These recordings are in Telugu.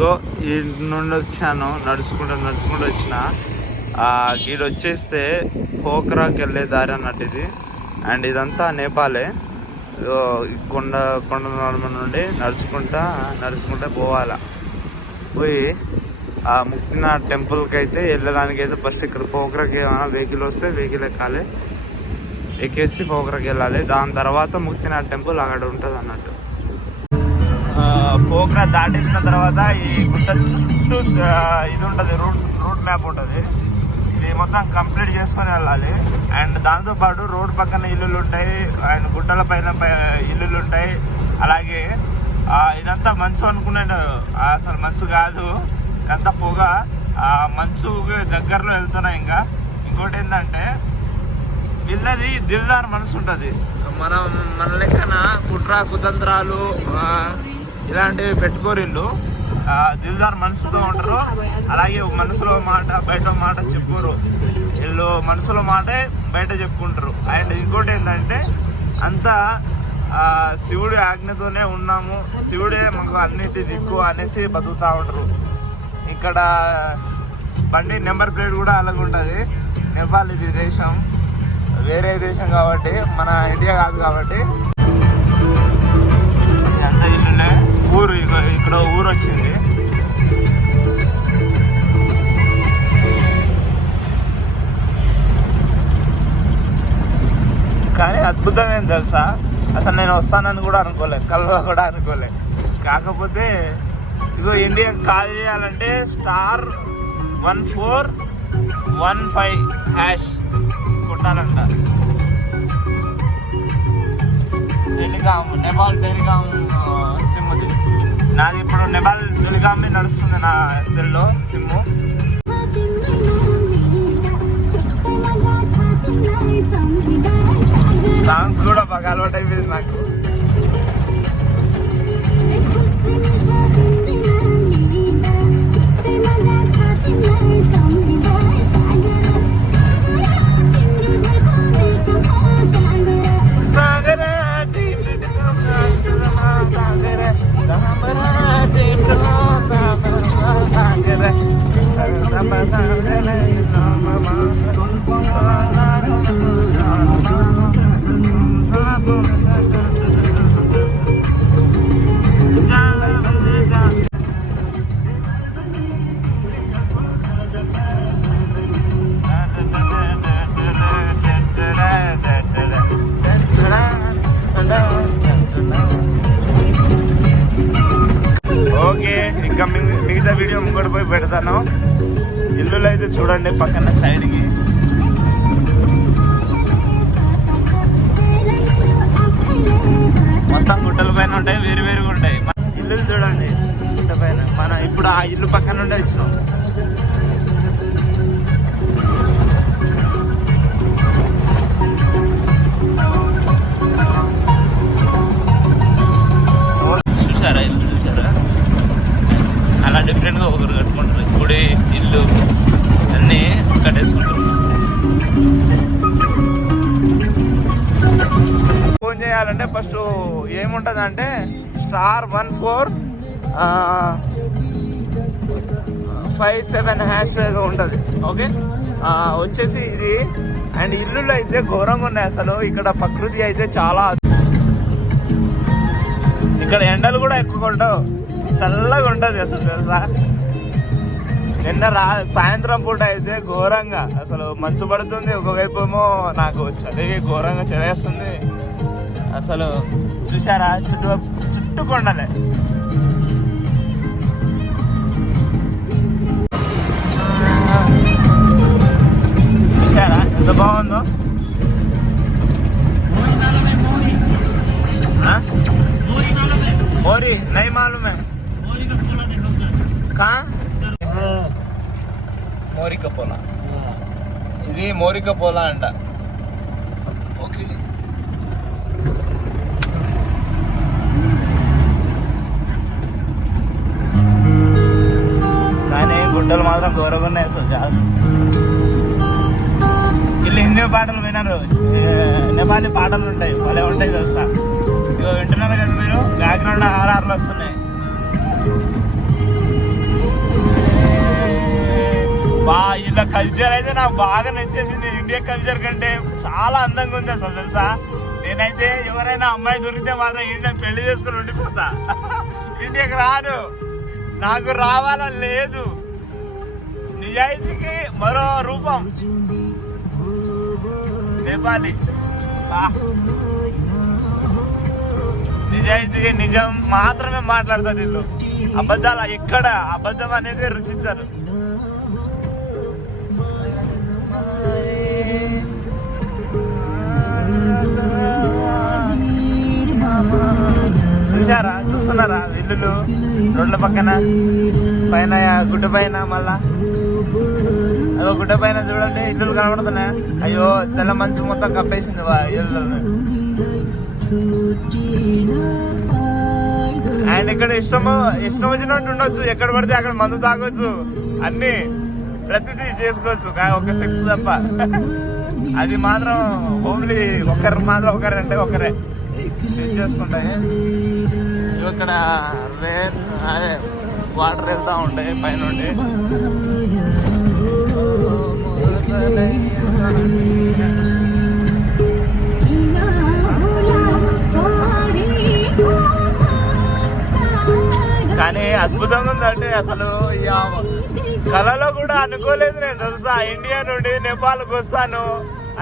ఇగో ఈ నుండి వచ్చాను, నడుచుకుంటూ వచ్చిన. గీడు వచ్చేస్తే పోఖ్రాకి వెళ్ళే దారి అన్నట్టు ఇది. అండ్ ఇదంతా నేపాలే. కొండ నుండి నడుచుకుంటా పోవాలా. పోయి ఆ ముక్తినాథ్ టెంపుల్కి అయితే వెళ్ళడానికి అయితే ఫస్ట్ ఇక్కడ పోఖ్రాకి ఏమైనా వెహికల్ వస్తే వెహికల్ ఎక్కేసి పోఖ్రాకి వెళ్ళాలి. దాని తర్వాత ముక్తినాథ్ టెంపుల్ అక్కడ ఉంటుంది అన్నట్టు. పోఖ్రా దాటేసిన తర్వాత ఈ గుట్ట చుట్టూ ఇది ఉంటుంది, రూట్ మ్యాప్ ఉంటుంది. ఇది మొత్తం కంప్లీట్ చేసుకొని వెళ్ళాలి. అండ్ దాంతోపాటు రోడ్ పక్కన ఇల్లులు ఉంటాయి, అండ్ గుట్టల పైన ఇల్లులు ఉంటాయి. అలాగే ఇదంతా మంచు అనుకున్నాను, అసలు మంచు కాదు, ఇదంతా పొగ. మంచు దగ్గరలో వెళ్తున్నాయి. ఇంకోటి ఏంటంటే వీళ్ళది దిల్దార్ మనసు ఉంటుంది. మన లెక్కన కుట్ర కుతంత్రాలు ఇలాంటివి పెట్టుకోరు. వీళ్ళు దిల్దార్ మనసుతో ఉంటారు. అలాగే మనసులో మాట బయట మాట చెప్పుకోరు. వీళ్ళు మనసులో మాటే బయట చెప్పుకుంటారు. అండ్ ఇంకోటి ఏంటంటే అంతా శివుడి ఆజ్ఞతోనే ఉన్నాము, శివుడే మాకు అన్నిటి దిక్కు అనేసి బతుకుతూ ఉంటారు. ఇక్కడ బండి నెంబర్ ప్లేట్ కూడా అలాగే ఉంటుంది. నేపాల్ ఇది దేశం, వేరే దేశం కాబట్టి, మన ఇండియా కాదు కాబట్టి. అంత ఇల్లులే, ఊరు ఇక్కడ ఊరు వచ్చింది. కానీ అద్భుతం ఏం తెలుసా, అసలు నేను వస్తానని కూడా అనుకోలే, కలవ కూడా అనుకోలే. కాకపోతే ఇగో ఇండియా కాల్ చేయాలంటే *1415# కొట్టాలంట. నేపాల్ టెలికామ్ సిమ్ది. నాది ఇప్పుడు నేపాల్ టెలికామ్ నడుస్తుంది నా సెల్లో సిమ్. సాంగ్స్ కూడా బాగా అలవాటు అయిపోయింది నాకు. ఓకే, ఇంకా మిగతా వీడియో ముంగడు పోయి పెడతాను. ఇల్లులు అయితే చూడండి పక్కన సైడ్కి. మొత్తం గుట్టల పైన ఉంటాయి, వేరుగా ఉంటాయి. ఇల్లులు చూడండి గుట్ట పైన. మనం ఇప్పుడు ఆ ఇల్లు పక్కన నుండి వచ్చినాం. చూసారా ఇల్లు చూసారా? అలా డిఫరెంట్గా ఒకరు కట్టుకుంటారు. గుడి, ఇల్లు అన్నీ కట్టేసుకుంటారు. ఫోన్ చేయాలంటే ఫస్ట్ ఏముంటుంది అంటే *1457# ఉంటుంది. ఓకే, వచ్చేసి ఇది. అండ్ ఇల్లులు అయితే ఘోరంగా ఉన్నాయి అసలు. ఇక్కడ ప్రకృతి అయితే చాలా, ఇక్కడ ఎండలు కూడా ఎక్కువ ఉండవు, చల్లగా ఉంటుంది అసలు తెలుసా. నిన్న సాయంత్రం పూట అయితే ఘోరంగా అసలు మంచు పడుతుంది. ఒకవైపు ఏమో నాకు చలి ఘోరంగా చలేస్తుంది అసలు. చూసారా చుట్టూ కొండలే. చూసారా ఎంత బాగుందో. मोरी नहीं मालूम है कहाँ మోరి కపోలా. ఇది మోరి కపోలా అంట. ఓకే, కానీ గుడ్డలు మాత్రం ఘోరంగా ఉన్నాయి అసలు. వీళ్ళు హిందీ పాటలు వినరు, నేపాలీ పాటలు ఉంటాయి, భలే ఉంటాయి తెలుసా. ఇగో వింటున్నారు కదా మీరు, బ్యాక్గ్రౌండ్ ఆర్ఆర్లు వస్తున్నాయి. నాకు బాగా నచ్చేసింది. ఇండియా కల్చర్ కంటే చాలా అందంగా ఉంది అసలు తెలుసా. నేనైతే ఎవరైనా అమ్మాయి దొరికితే మాత్రం ఇండియా పెళ్లి చేసుకుని ఉండిపోతా. ఇండియాకి రాను, నాకు రావాలని లేదు. నిజాయితీకి మరో రూపం నేపాలి. నిజాయితీకి నిజం మాత్రమే మాట్లాడతారు వీళ్ళు. అబద్ధాలు ఎక్కడ అబద్ధం అనేది రుచించారు. చూసారా, చూస్తున్నారా ఇల్లులు రోడ్ల పక్కన పైన గుడ్డ పైన. మళ్ళా అదో గుడ్డ పైన చూడండి ఇల్లులు కనబడుతున్నాయి. అయ్యో తెల్ల మంచు మొత్తం కప్పేసింది ఇల్లు. అండ్ ఇక్కడ ఇష్టం వచ్చినట్టు ఉండొచ్చు, ఎక్కడ పడితే అక్కడ మందు తాగొచ్చు, అన్ని ప్రతిదీ చేసుకోవచ్చు. ఒక సెక్స్ తప్ప. అది మాత్రం ఓన్లీ ఒకరంటే ఒకరే చేస్తుంటాయి. ఇక్కడ అదే వాటర్ వెళ్తా ఉంటాయి పైనుండి. కానీ అద్భుతంగా ఉందంటే అసలు కళలో కూడా అనుకోలేదు నేను తెలుసా, ఇండియా నుండి నేపాల్కి వస్తాను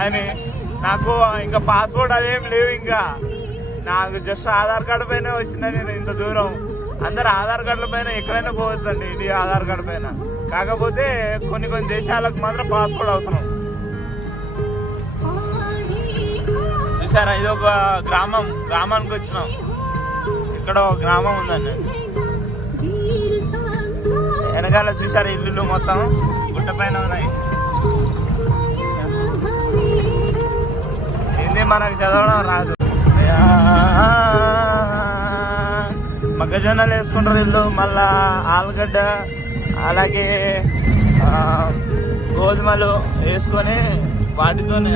అని. నాకు ఇంకా పాస్పోర్ట్ అదేం లేవు, ఇంకా నాకు జస్ట్ ఆధార్ కార్డు పైన వచ్చిన నేను ఇంత దూరం. అందరు ఆధార్ కార్డుల పైన ఎక్కడైనా పోవచ్చు అండి, ఇండియా ఆధార్ కార్డు పైన. కాకపోతే కొన్ని దేశాలకు మాత్రం పాస్పోర్ట్ అవసరం. చూసారా, ఇది ఒక గ్రామానికి వచ్చినాం. ఇక్కడ ఒక గ్రామం ఉందండి. వెనకాల చూసారా ఇల్లులు మొత్తం గుట్ట పైన ఉన్నాయి. హిందీ మనకు చదవడం రాదు. మొక్కజొన్నలు వేసుకుంటారు ఇల్లు, మళ్ళా ఆలుగడ్డ అలాగే గోధుమలు వేసుకొని వాటితోనే.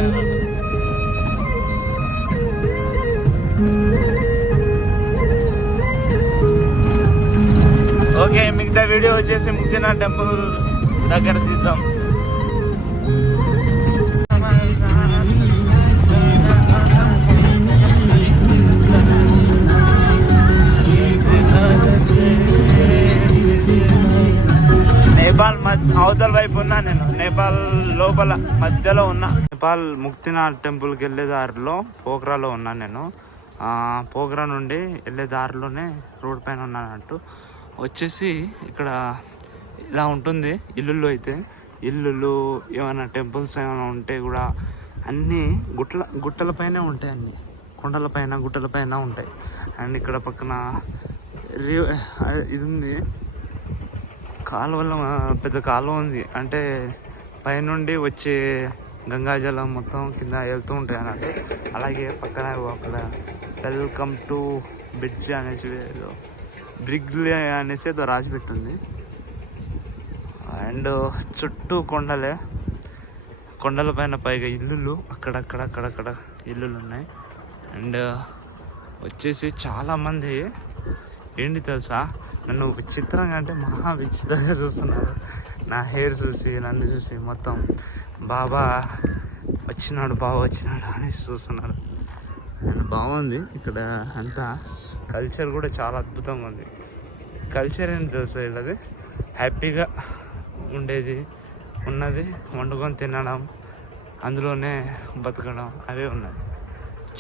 ఓకే, మిగతా వీడియో వచ్చేసి ముక్తినాథ్ టెంపుల్ దగ్గర తీద్దాం. నేపాల్ అవతల వైపు ఉన్నా నేను, నేపాల్ లోపల మధ్యలో ఉన్నా. నేపాల్ ముక్తినాథ్ టెంపుల్కి వెళ్ళే దారిలో పోఖ్రాలో ఉన్నాను నేను. పోఖ్రా నుండి వెళ్ళే దారిలోనే రోడ్ పైన ఉన్నానంటూ వచ్చేసి ఇక్కడ ఇలా ఉంటుంది ఇల్లులు. అయితే ఇల్లులు ఏమైనా టెంపుల్స్ ఏమైనా ఉంటే కూడా అన్నీ గుట్టలపైనే ఉంటాయి, అన్నీ కొండలపైన గుట్టలపైన ఉంటాయి. అండ్ ఇక్కడ పక్కన ఇది ఉంది, కాలువలో పెద్ద కాలువ ఉంది. అంటే పైనుండి వచ్చే గంగాజలం మొత్తం కింద వెళ్తూ ఉంటాయి అన్నట్టు. అలాగే పక్కన అక్కడ వెల్కమ్ టు బ్రిడ్జ్ అనేసి బ్రిగ్ అనేసి ఏదో రాసి పెట్టింది. అండ్ చుట్టూ కొండల పైన పైగా ఇల్లులు అక్కడక్కడ ఇల్లులు ఉన్నాయి. అండ్ వచ్చేసి చాలామంది ఏంటి తెలుసా, నన్ను విచిత్రంగా అంటే మహా విచిత్రంగా చూస్తున్నారు. నా హెయిర్ చూసి నన్ను చూసి మొత్తం బాబా వచ్చినాడు అనేసి చూస్తున్నారు. అండ్ బాగుంది ఇక్కడ అంతా. కల్చర్ కూడా చాలా అద్భుతంగా ఉంది. కల్చర్ ఏంటి తెలుసా వీళ్ళది, హ్యాపీగా ఉన్నది వండుకొని తినడం, అందులోనే బతకడం, అవే ఉన్నాయి.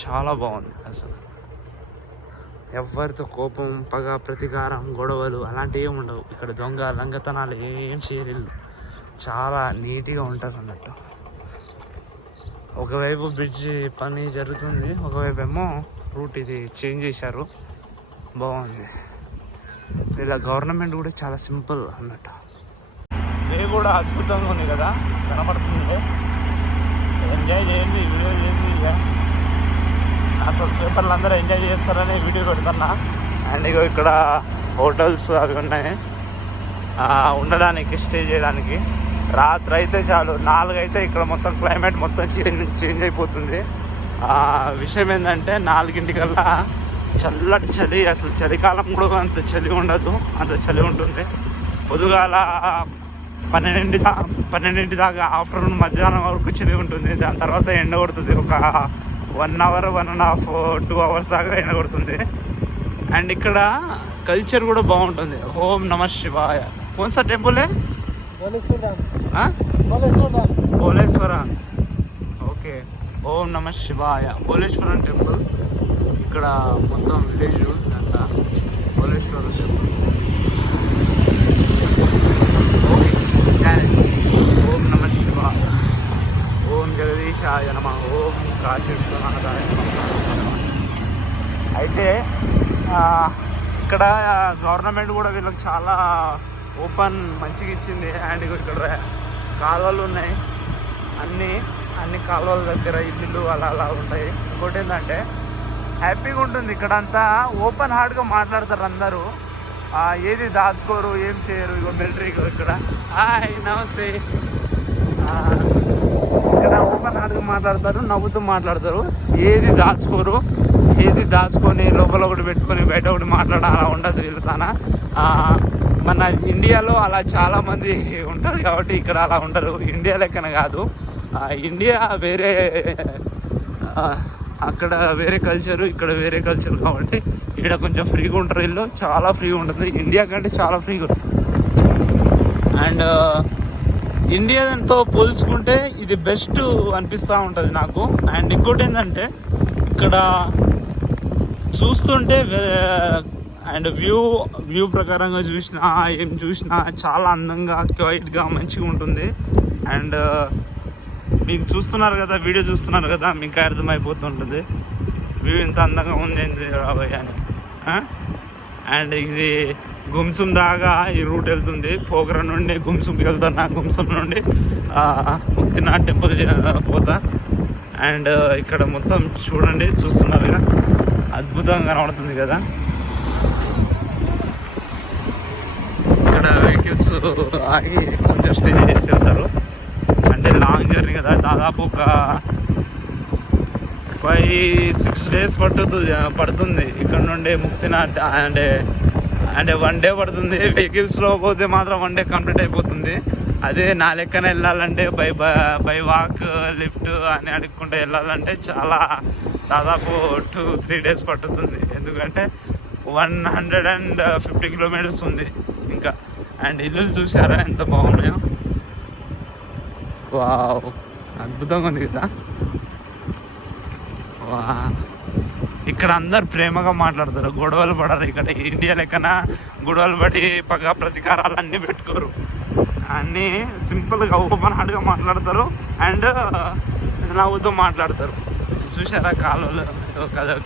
చాలా బాగుంది అసలు. ఎవరితో కోపం, పగ, ప్రతీకారం, గొడవలు అలాంటివి ఏమి ఉండవు ఇక్కడ. లంగతనాలు ఏం చేయలేదు. చాలా నీట్గా ఉంటుంది అన్నట్టు. ఒకవైపు బ్రిడ్జి పని జరుగుతుంది, ఒకవైపు ఏమో రూట్ ఇది చేంజ్ చేశారు. బాగుంది. ఇలా గవర్నమెంట్ కూడా చాలా సింపుల్ అన్నట్టు. ఇది కూడా అద్భుతంగా ఉంది కదా, కనపడుతుంది. ఎంజాయ్ చేయండి, వీడియో చేయండి. ఇక అసలు పేపర్లు అందరూ ఎంజాయ్ చేస్తారని వీడియో పెడుతున్నా. అండ్ ఇక ఇక్కడ హోటల్స్ అవి ఉన్నాయి ఉండడానికి, స్టే చేయడానికి. రాత్రి అయితే చాలు 4 అయితే ఇక్కడ మొత్తం క్లైమేట్ మొత్తం చేంజ్ అయిపోతుంది. విషయం ఏంటంటే 4 చల్లటి చలి. అసలు చలికాలం కూడా అంత చలి ఉండదు, అంత చలి ఉంటుంది. పొద్దుగాల 12 దాకా ఆఫ్టర్నూన్ మధ్యాహ్నం వరకు చలి ఉంటుంది. దాని తర్వాత ఎండ కొడుతుంది. ఒక 1 అవర్ 1.5 2 అవర్స్ దాకా ఎండ కొడుతుంది. అండ్ ఇక్కడ కల్చర్ కూడా బాగుంటుంది. ఓం నమ శివాయ. కోన్ సా టెంపుల్ భోలేశ్వర. ఓకే, ఓం నమ శివాయ. భోలేశ్వరం టెంపుల్ ఇక్కడ మొత్తం విలేజ్ అంతా భోలేశ్వర టెంపుల్. ఓం నమ శివాయ. ఓం జగదీశాయ నమ. ఓం కాశీనాథాయ నమ. అయితే ఇక్కడ గవర్నమెంట్ కూడా వీళ్ళకి చాలా ఓపెన్ మంచిగా ఇచ్చింది. అండ్ ఇక్కడ కాలువలు ఉన్నాయి. అన్ని కాలువల దగ్గర ఇల్లు అలా ఉంటాయి. ఇంకోటి ఏంటంటే హ్యాపీగా ఉంటుంది. ఇక్కడ అంతా ఓపెన్ హార్ట్గా మాట్లాడతారు అందరూ. ఏది దాచుకోరు, ఏం చేయరు. ఇగో మిలిటరీ ఇక్కడ నమస్తే. ఇక్కడ ఓపెన్ హార్ట్గా మాట్లాడతారు, నవ్వుతూ మాట్లాడతారు. ఏది దాచుకోరు, ఏది దాచుకొని లోపల ఒకటి పెట్టుకొని బయట ఒకటి మాట్లాడాలి అలా ఉండదు వీళ్ళతాన. మన ఇండియాలో అలా చాలామంది ఉంటారు కాబట్టి ఇక్కడ అలా ఉండరు. ఇండియా లెక్కన కాదు. ఇండియా వేరే, అక్కడ వేరే కల్చరు, ఇక్కడ వేరే కల్చర్ కాబట్టి ఇక్కడ కొంచెం ఫ్రీగా ఉంటారు. వీళ్ళు చాలా ఫ్రీగా ఉంటుంది. ఇండియా కంటే చాలా ఫ్రీగా ఉంటుంది. అండ్ ఇండియాతో పోల్చుకుంటే ఇది బెస్ట్ అనిపిస్తూ ఉంటుంది నాకు. అండ్ ఇంకోటి ఏంటంటే ఇక్కడ చూస్తుంటే అండ్ వ్యూ ప్రకారంగా ఏం చూసినా చాలా అందంగా క్వైట్గా మంచిగా ఉంటుంది. అండ్ మీకు చూస్తున్నారు కదా, వీడియో చూస్తున్నారు కదా, మీకు అర్థమైపోతుంటుంది వ్యూ ఎంత అందంగా ఉంది ఏంటి రాబోయే అని. అండ్ ఇది గుమ్సుం దాకా ఈ రూట్ వెళ్తుంది. పోఖరా నుండి గుమ్సుంకి వెళ్తాను, గుమ్సుం నుండి ముక్తినాథ్ టెంపుల్ పోతా. అండ్ ఇక్కడ మొత్తం చూడండి, చూస్తున్నారుగా, అద్భుతంగా కనబడుతుంది కదా. ఇక్కడ వెహికల్స్ ఆగి కొంచెం స్టే చేసి వెళ్తారు. అంటే లాంగ్ జర్నీ కదా, దాదాపు ఒక 5-6 days పడుతుంది ఇక్కడ నుండి ముక్తినాథ్. అంటే 1 day పడుతుంది. వెహికల్స్లో పోతే మాత్రం 1 day కంప్లీట్ అయిపోతుంది. అదే నా లెక్కన వెళ్ళాలంటే బై వాక్ లిఫ్ట్ అని అడుక్కుంటూ వెళ్ళాలంటే చాలా దాదాపు 2-3 days పడుతుంది. ఎందుకంటే 150 kilometers ఉంది ఇంకా. అండ్ ఇల్లు చూసారా ఎంత బాగున్నాయో. వావ్, అద్భుతంగా ఉంది కదా. ఇక్కడ అందరు ప్రేమగా మాట్లాడతారు, గొడవలు పడరు. ఇక్కడ ఇండియా లెక్కన గొడవలు పడి పగ ప్రతీకారాలు అన్నీ పెట్టుకోరు. అన్నీ సింపుల్గా ఓపెన్ హార్ట్గా మాట్లాడతారు. అండ్ నవ్వుతూ మాట్లాడతారు. చూసారా కాలువలు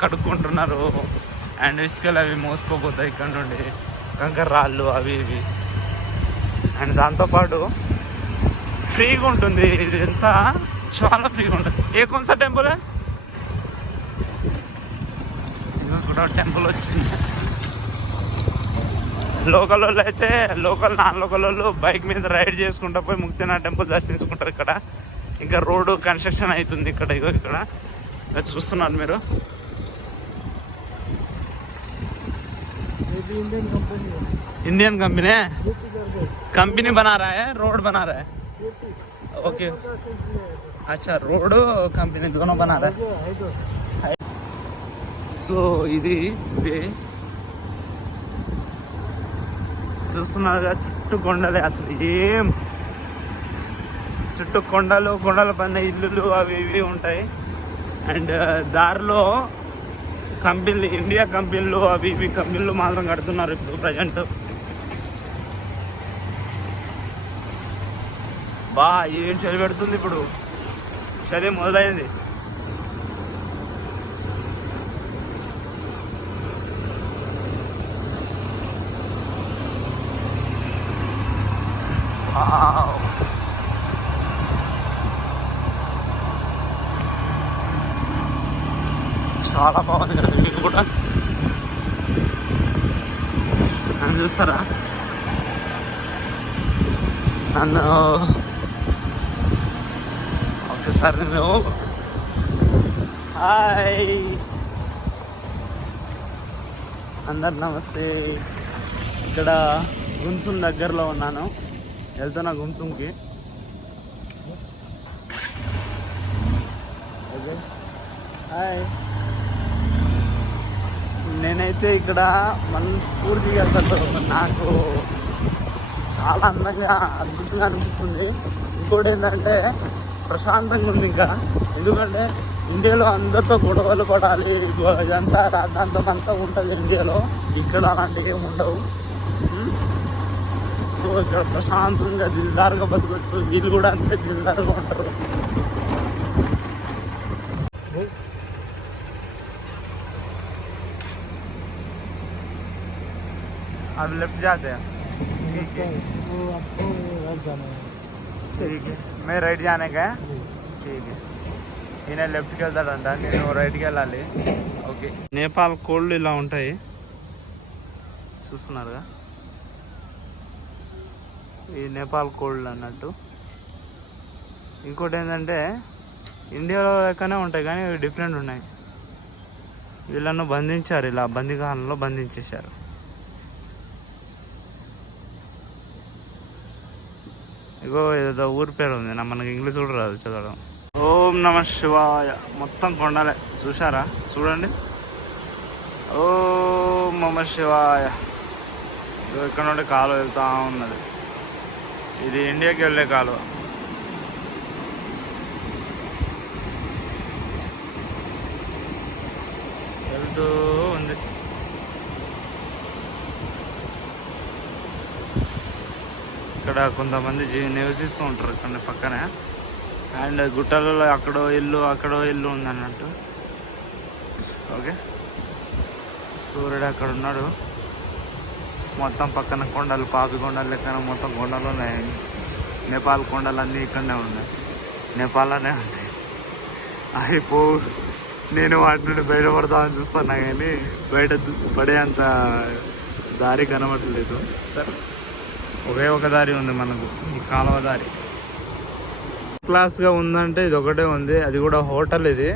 కడుక్కుంటున్నారు. అండ్ ఇసుకలు అవి మోసుకోపోతాయి ఇక్కడ నుండి, కంకర రాళ్ళు అవి ఇవి. అండ్ దాంతోపాటు ఫ్రీగా ఉంటుంది. ఇది ఎంత చాలా ఫ్రీగా ఉంటుంది. ఏ కొంచెం టెంపుల్ కూడా టెంపుల్ వచ్చింది. లోకల్ వాళ్ళు అయితే నాన్ లోకల్ వాళ్ళు బైక్ మీద రైడ్ చేసుకుంటూ పోయి ముక్తినాథ్ టెంపుల్ దర్శించుకుంటారు. ఇక్కడ ఇంకా రోడ్డు కన్స్ట్రక్షన్ అవుతుంది. ఇక్కడ చూస్తున్నారు మీరు. इंडियन कंपनी है, कंपनी बना रहा है, रोड बना रहा है. ओके, अच्छा, रोड कंपनी दोनों बना रहा है. సో ఇది చూస్తున్నారుగా, చుట్టూ కొండలే. అసలు ఏం చుట్టూ కొండల పైన ఇల్లులు అవి ఇవి ఉంటాయి. అండ్ దారిలో కంపెనీలు, ఇండియా కంపెనీలు అవి ఇవి కంపెనీలు మాత్రం కడుతున్నారు ఇప్పుడు ప్రజెంట్. ఏం చలి పెడుతుంది ఇప్పుడు, చలి మొదలైంది. చాలా బాగుంది కదా మీరు కూడా. నన్ను చూస్తారా, నన్ను ఒకసారి నేను హాయ్ అందరు నమస్తే. ఇక్కడ గుంసుం దగ్గరలో ఉన్నాను. వెళ్తున్నా గుంసుంకి. Okay hi. నేనైతే ఇక్కడ మనస్ఫూర్తిగా అసలు నాకు చాలా అందంగా అద్భుతంగా అనిపిస్తుంది. ఇంకోటి ఏంటంటే ప్రశాంతంగా ఉంది ఇంకా. ఎందుకంటే ఇండియాలో అందరితో గొడవలు పడాలి, ఇదంతా రాద్ధాంతం అంతా ఉంటుంది ఇండియాలో. ఇక్కడ అలాంటివి ఏమి ఉండవు. సో ఇక్కడ ప్రశాంతంగా దిల్దారుగా బతకొచ్చు. వీళ్ళు కూడా అంతే దిల్దారుగా ఉంటారు. अब लेफ्ट जाते हैं. वो आपको राइट जाना है. ठीक है, मैं राइट जाने का है. ठीक है, ఈయన లెఫ్ట్కి వెళ్తాడంట, నేను రైట్కి వెళ్ళాలి. ఓకే. నేపాల్ కోళ్ళు ఇలా ఉంటాయి చూస్తున్నారుగా. ఈ నేపాల్ కోళ్ళు అన్నట్టు. ఇంకోటి ఏంటంటే ఇండియాలో లెక్కనే ఉంటాయి కానీ ఇవి డిఫరెంట్ ఉన్నాయి. వీళ్ళను బంధించారు, ఇలా బందీఖానలో బంధించేశారు. ఇగో ఏదో ఊరి పేరు ఉంది, మనకి ఇంగ్లీష్ కూడా రాదు చదవడం. ఓం నమ శివాయ. మొత్తం కొండలే చూసారా, చూడండి. ఓం నమ శివాయ. ఇక్కడ నుండి కాలువ వెళ్తా ఉన్నది. ఇది ఇండియాకి వెళ్ళే కాలువ. వెళ్తూ ఉంది. ఇక్కడ కొంతమంది నివసిస్తూ ఉంటారు ఇక్కడ పక్కనే. అండ్ గుట్టలలో అక్కడో ఇల్లు ఉందన్నట్టు. ఓకే, సూర్యుడు అక్కడ ఉన్నాడు. మొత్తం పక్కన కొండలు, పాపి కొండలు లెక్కన మొత్తం కొండలు ఉన్నాయి. నేపాల్ కొండలు అన్నీ ఇక్కడనే ఉన్నాయి, నేపాల్లోనే ఉంటాయి. అయిపో నేను వాటి నుండి బయటపడతామని చూస్తున్నా కానీ బయట పడేంత దారి కనబడలేదు. సరే, ఒకే ఒక దారి ఉంది మనకు, ఈ కాలువ దారి. క్లాస్గా ఉందంటే ఇది ఒకటే ఉంది, అది కూడా హోటల్. ఇది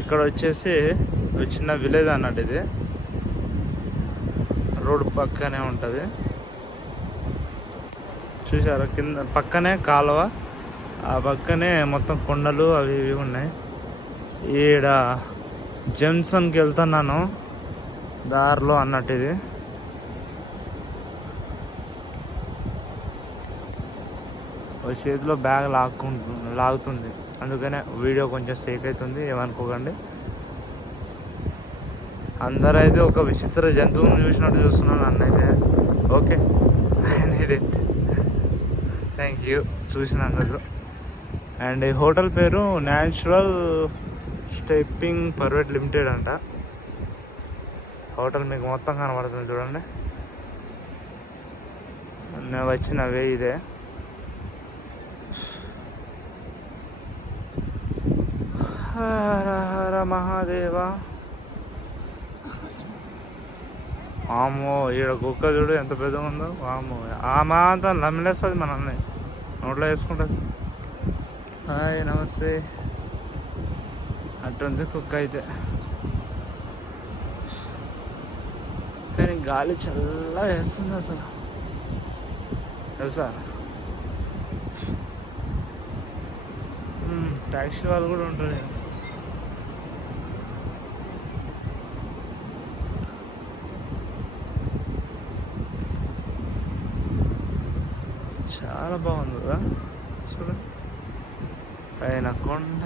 ఇక్కడ వచ్చేసి చిన్న విలేజ్ అన్నట్టు. ఇది రోడ్ పక్కనే ఉంటుంది చూసారా. కింద పక్కనే కాలువ, ఆ పక్కనే మొత్తం కొండలు అవి ఇవి ఉన్నాయి. ఈడ జంక్షన్కి వెళ్తున్నాను దారిలో అన్నట్టు. ఇది చేతిలో బ్యాగ్ లాగుతుంది, అందుకనే వీడియో కొంచెం సేక్ అవుతుంది, ఏమనుకోకండి. అందరూ అయితే ఒక విచిత్ర జంతువుని చూసినట్టు చూస్తున్నాను నన్నైతే. Okay, I need it, thank you చూసినందుకు. అండ్ ఈ హోటల్ పేరు న్యాచురల్ స్టెప్పింగ్ ప్రైవేట్ లిమిటెడ్ అంట. హోటల్ మీకు మొత్తం కనబడుతుంది చూడండి. నేను వచ్చినవే ఇదే. హర హర మహాదేవ. వామో, ఈడ కుక్క చూడు ఎంత పెద్దగా ఉందో. వామో, ఆమె అంతా నమ్మలేస్తుంది మనల్ని, నోట్లో వేసుకుంటుంది. హాయ్, నమస్తే. అటుంది కుక్క అయితే. కానీ గాలి చల్లగా వేస్తుంది అసలు, తెలుసా. ట్యాక్సీ వాళ్ళు కూడా ఉంటారు. చాలా బాగుంది కదా చూడ. పైన కొండ,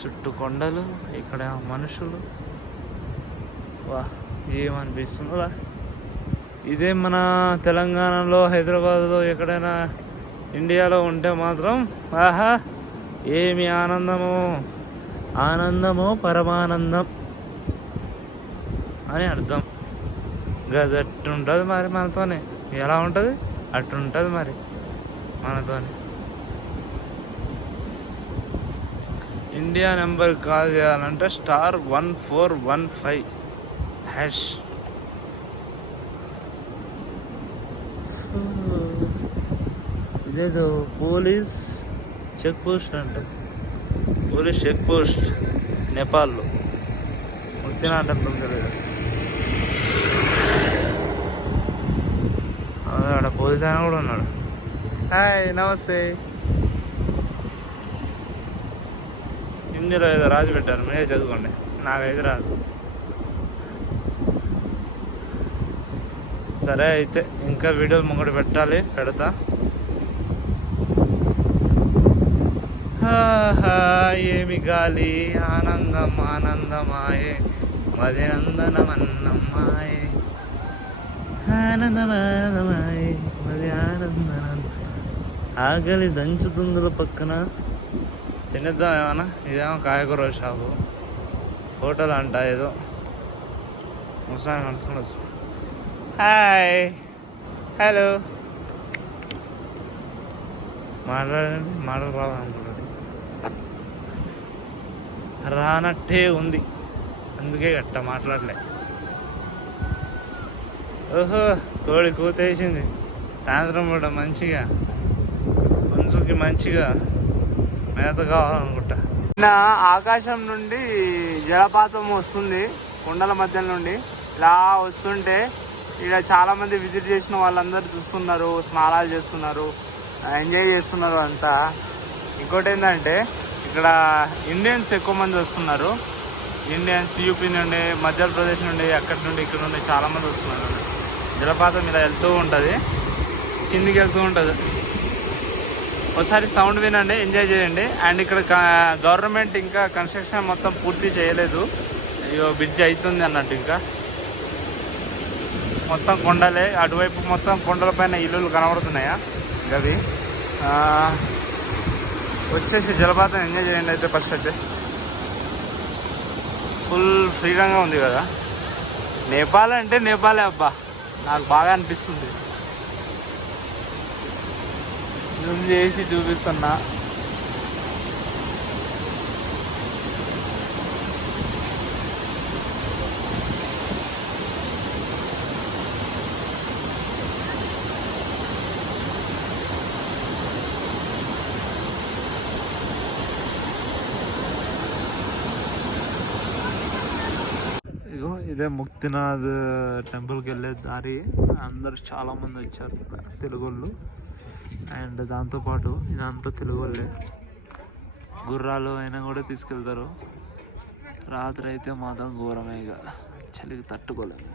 చుట్టూ కొండలు, ఇక్కడ మనుషులు. వా, ఏమనిపిస్తుందా. ఇదే మన తెలంగాణలో, హైదరాబాద్లో, ఎక్కడైనా ఇండియాలో ఉంటే మాత్రం ఆహా ఏమి ఆనందమో పరమానందం అని అర్థం. గదట్టు ఉంటుంది మరి మనతోనే. ఎలా ఉంటుంది అట్టుంటుంది మరి మనతోనే. ఇండియా నెంబర్ కాల్ చేయాలంటే *1415#. ఇదేదో పోలీస్ చెక్ పోస్ట్ అంట. పోలీస్ చెక్ పోస్ట్ నేపాల్లో. ముత్తిన అంటే తెలియదు. పోలీస్ ఆయన కూడా ఉన్నాడు. హాయ్, నమస్తే. హిందీలో ఏదో రాసి పెట్టారు, మీరే చదువుకోండి, నాకైతే రాదు. సరే అయితే ఇంకా వీడియోలు ముంగడు పెట్టాలి, పెడతా. ఏమి గాలి ఆనందం ఆనందమాయే మదినందనమన్నమ్మాయే ఆనందమానందమాయే మది ఆనందనం. ఆకలి దంచుతుందుల పక్కన తినేద్దాం ఏమన్నా. ఇదేమో కాయకూర షాపు, హోటల్ అంట ఏదో. ముసలాన్ని మనసుకొని వస్తాం. Hi, hello. మాట్లాడండి, మాటలు రావాలనుకుంటుంది, రానట్టే ఉంది, అందుకే గట్ట మాట్లాడలే. ఓహో, కోడి కూతేసింది. సాయంత్రం పూట మంచిగా మంచుకి మంచిగా మేత కావాలనుకుంటా. నిన్న ఆకాశం నుండి జలపాతం వస్తుంది, కొండల మధ్య నుండి ఇలా వస్తుంటే ఇక్కడ చాలా మంది విజిట్ చేసిన వాళ్ళందరూ చూస్తున్నారు, స్నానాలు చేస్తున్నారు, ఎంజాయ్ చేస్తున్నారు అంతా. ఇంకోటి ఏంటంటే ఇక్కడ ఇండియన్స్ ఎక్కువ మంది వస్తున్నారు. ఇండియన్స్ యూపీ నుండి, మధ్యప్రదేశ్ నుండి, అక్కడి నుండి ఇక్కడ నుండి చాలా మంది వస్తున్నారు. జలపాతం ఇలా వెళ్తూ ఉంటుంది, కిందికి వెళ్తూ ఉంటుంది. ఒకసారి సౌండ్ వినండి, ఎంజాయ్ చేయండి. అండ్ ఇక్కడ గవర్నమెంట్ ఇంకా కన్స్ట్రక్షన్ మొత్తం పూర్తి చేయలేదు, ఇగో బ్రిడ్జ్ అవుతుంది అన్నట్టు. ఇంకా మొత్తం కొండలే, అటువైపు మొత్తం కొండల పైన ఇల్లులు కనబడుతున్నాయా గవి. వచ్చేసి జలపాతం ఎంజాయ్ చేయండి. అయితే ఫస్ట్ అయితే ఫుల్ ఫ్రీడంగా ఉంది కదా. నేపాల్ అంటే నేపాలే అబ్బా, నాకు బాగా అనిపిస్తుంది. జూమ్ చేసి చూపిస్తున్నా. ఇగో ఇదే ముక్తినాథ్ టెంపుల్కి వెళ్ళే దారి. అందరు చాలా మంది వచ్చారు, తెలుగు వాళ్ళు. అండ్ దాంతోపాటు ఇదంతా తెలుగు వాళ్ళే. గుర్రాలు అయినా కూడా తీసుకెళ్తారు. రాత్రి అయితే మాత్రం ఘోరమే, ఇక చలికి తట్టుకోలేము.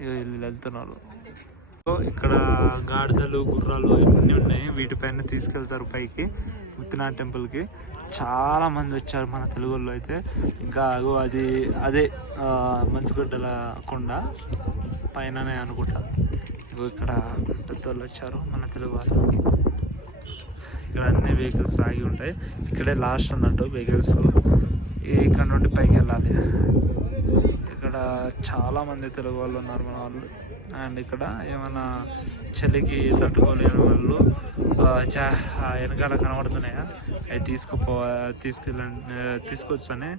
ఇక వీళ్ళు వెళ్తున్నారు. ఇక్కడ గాడిదలు, గుర్రాలు ఇవన్నీ ఉన్నాయి, వీటిపైన తీసుకెళ్తారు పైకి ముక్తినాథ్ టెంపుల్కి. చాలా మంది వచ్చారు మన తెలుగు వాళ్ళు అయితే. ఇంకా అది అదే మంచుగడ్డల కొండ పైననే అనుకుంటా. ఇక్కడ పెద్దవాళ్ళు వచ్చారు మన తెలుగు వాళ్ళు. ఇక్కడ అన్ని వెహికల్స్ ఆగి ఉంటాయి. ఇక్కడే లాస్ట్ అన్నట్టు వెహికల్స్. ఇక్కడ నుండి పైకి వెళ్ళాలి. ఇక్కడ చాలా మంది తెలుగు వాళ్ళు ఉన్నారు మన వాళ్ళు. అండ్ ఇక్కడ ఏమైనా చలికి తట్టుకోలేని వాళ్ళు వెనకాల కనబడుతున్నాయా, అవి తీసుకొచ్చని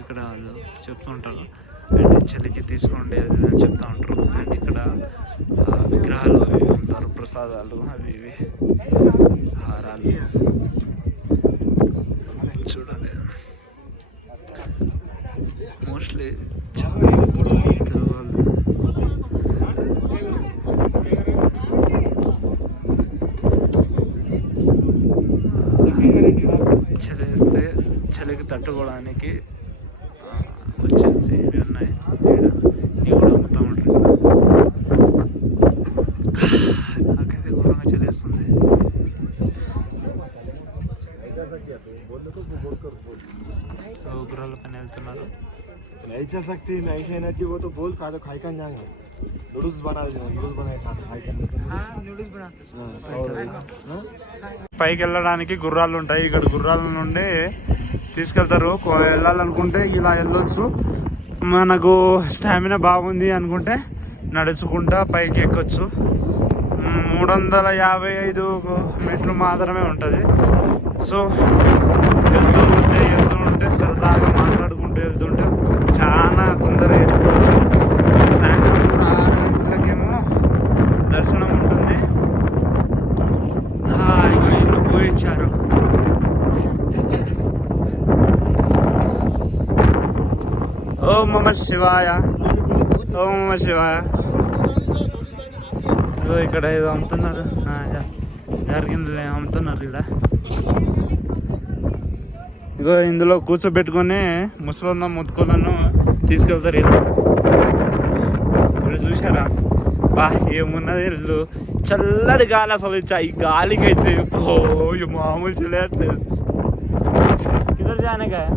ఇక్కడ వాళ్ళు చెప్తుంటారు. అండ్ చలికి తీసుకోండి అది అని చెప్తూ ఉంటారు. అండ్ ఇక్కడ విగ్రహాలు అవి ఉంటారు, ప్రసాదాలు అవి ఇవి, హారాలు చూడండి. మోస్ట్లీ చాలా తెలుగు వాళ్ళు. చలి వేస్తే చలికి తట్టుకోవడానికి వచ్చేసి ఇవి ఉన్నాయి. ఇవి కూడా అమ్ముతూ ఉంటారు. నాకైతే ఘోరంగా చలిస్తుంది. గుర్రాల పైన వెళ్తున్నారు. नहीं चल सकती, नहीं से एनर्जी वो तो बोल खा तो खाई कर जाएंगे. नूडल्स बना नूडल्स बनाए खाई कर నూడిల్స్ పైకి వెళ్ళడానికి గుర్రాలు ఉంటాయి. ఇక్కడ గుర్రాల నుండి తీసుకెళ్తారు. వెళ్ళాలనుకుంటే ఇలా వెళ్ళొచ్చు. మనకు స్టామినా బాగుంది అనుకుంటే నడుచుకుంటా పైకి ఎక్కొచ్చు. 355 మెట్లు మాత్రమే ఉంటుంది. సో వెళ్తూ ఉంటే సరదాగా మాట్లాడుకుంటూ వెళ్తుంటే చాలా తొందరగా వెళ్ళిపోవచ్చు. సాయంత్రం కూడా 6 గంటలకేమో దర్శనం ఉంటుంది. ఇక ఇల్లు పోయిచ్చారు. ఓం నమః శివాయ, ఓం నమః శివాయ. ఇగో ఇక్కడ ఏదో అమ్ముతున్నారు, జరిగింది అమ్ముతున్నారు ఇక్కడ. ఇగో ఇందులో కూర్చోబెట్టుకొని ముసలోళ్ళ ముతుకోళ్ళను తీసుకెళ్తారు ఇల్లు. ఇప్పుడు చూసారా బా ఏమున్నది ఇల్లు, చల్లటి గాలి. అసలు ఈ గాలికి అయితే మామూలు చెల్లట్లేదు. किधर जाने का है?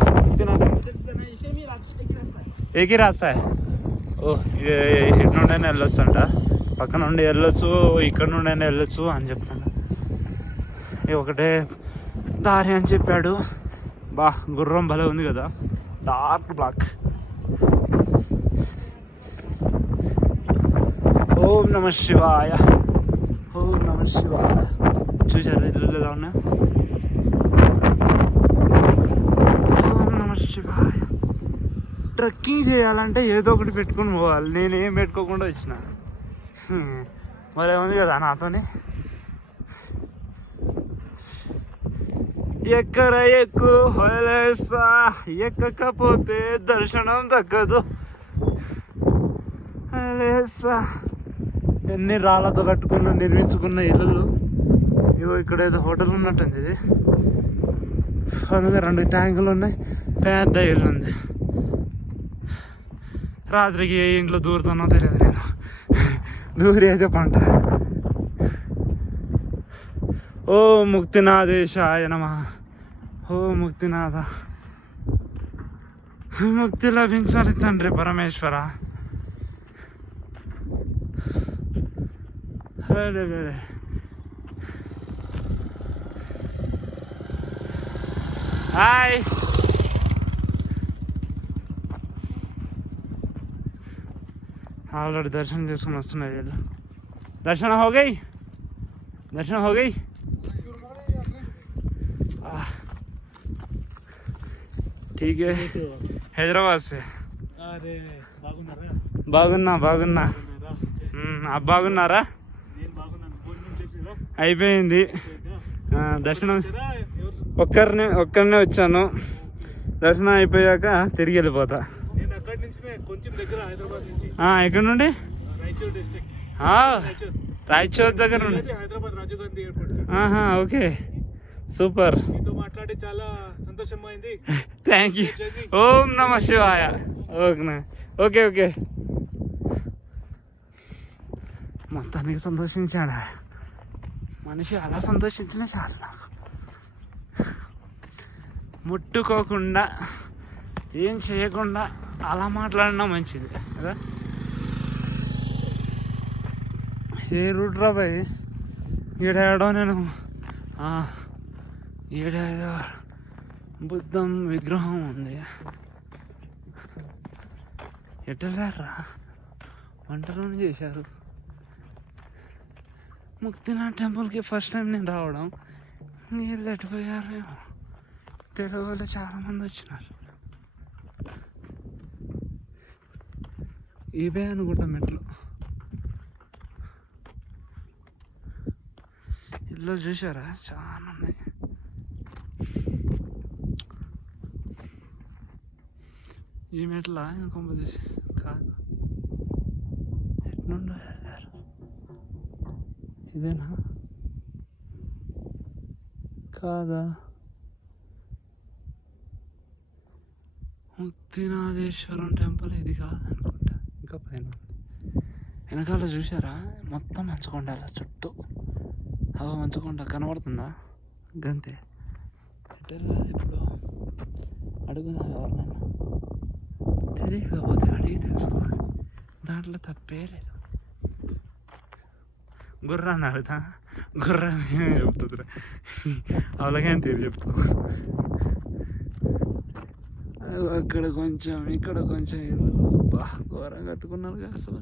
एक ही रास्ता है. ఓ ఇటు నుండైనా వెళ్ళొచ్చు అంట, పక్క నుండి వెళ్ళొచ్చు, ఇక్కడ నుండైనా వెళ్ళొచ్చు అని చెప్పాడు. ఒకటే దారి అని చెప్పాడు. బా గుర్రం భలే ఉంది కదా, డార్క్ బ్లాక్. ఓం నమ శివాయ, ఓం నమ శివాయ. చూసారు ఇల్లు ఎలా ఉన్నా. ఓం నమ శివాయ. ట్రెక్కింగ్ చేయాలంటే ఏదో ఒకటి పెట్టుకుని పోవాలి. నేనేం పెట్టుకోకుండా వచ్చిన, మరి ఉంది కదా నాతోని. ఎక్కర ఎక్కు హోలేసా, ఎక్కకపోతే దర్శనం దక్కదు. ఎన్ని రాళ్ళతో కట్టుకున్న నిర్మించుకున్న ఇల్లులు. ఇగో ఇక్కడ ఏదో హోటల్ ఉన్నట్టుంది. ఇది రెండు ట్యాంకులు ఉన్నాయి, పెద్ద ఇల్లు ఉంది. రాత్రికి ఏ ఇంట్లో దూరుతానో తెలియదు నేను. దూరి అయితే పంట. ఓ ముక్తినాథేశాయ నమః. ఓ ముక్తినాథ, ముక్తి లభించాలి తండ్రి పరమేశ్వర. హాయ్. ఆల్రెడీ దర్శనం చేసుకుని వస్తున్నాయి వీళ్ళు. దర్శనం हो गई, दर्शन हो गई. ठीक है, హైదరాబాద్ से. బాగున్నా బాగున్నా. బాగున్నారా? అయిపోయింది దర్శనం. ఒక్కరినే వచ్చాను. దర్శనం అయిపోయాక తిరిగి వెళ్ళిపోతా. ఎక్కడి నుండి? రాయచూర్ దగ్గర నుండి. Okay super, thank you. ఓం నమ శివాయ. Okay okay. మొత్తానికి సంతోషించాడా మనిషి. అలా సంతోషించినా చాలు నాకు. ముట్టుకోకుండా ఏం చేయకుండా అలా మాట్లాడినా మంచిది కదా. ఏ రూట్ రా బాయ్? ఈడేడో నేను ఈడేదో బుద్ధం విగ్రహం ఉంది. ఎట్టలేరా వంటలోనే చేశారు. ముక్తినాథ్ టెంపుల్కి ఫస్ట్ టైం నేను రావడం. నీళ్ళు ఎట్టుపోయారేమో. తెలుగు వాళ్ళు చాలామంది వచ్చినారు. ఇవే అనుకుంటా మెట్లు. ఇల్లు చూసారా చాలా ఉన్నాయి. ఈ మెట్ల ఇంకొంపదీసి కాదు, ఎట్నుండో వెళ్ళారు. ఇదేనా కాదా? ముక్తినాథేశ్వరం టెంపుల్ ఇది కాదనుకుంటా. ఇంకా పైన వెనకాల చూసారా మొత్తం మంచుకొండ చుట్టూ. అవ మంచుకొండ కనబడుతుందా? గంతే. ఇప్పుడు అడుగుదా ఎవరినైనా తెలియకపోతే అడిగి తెలుసుకోవాలి. దాంట్లో తప్పే లేదు. గుర్రాన్ని అడుగుతా, గుర్రాన్ని చెప్తుందిరా. అలాగే తీరు చెప్తా. అక్కడ కొంచెం ఇక్కడ కొంచెం ఇల్లు బాగా ఘోరంగా కట్టుకున్నారు కదా. అసలు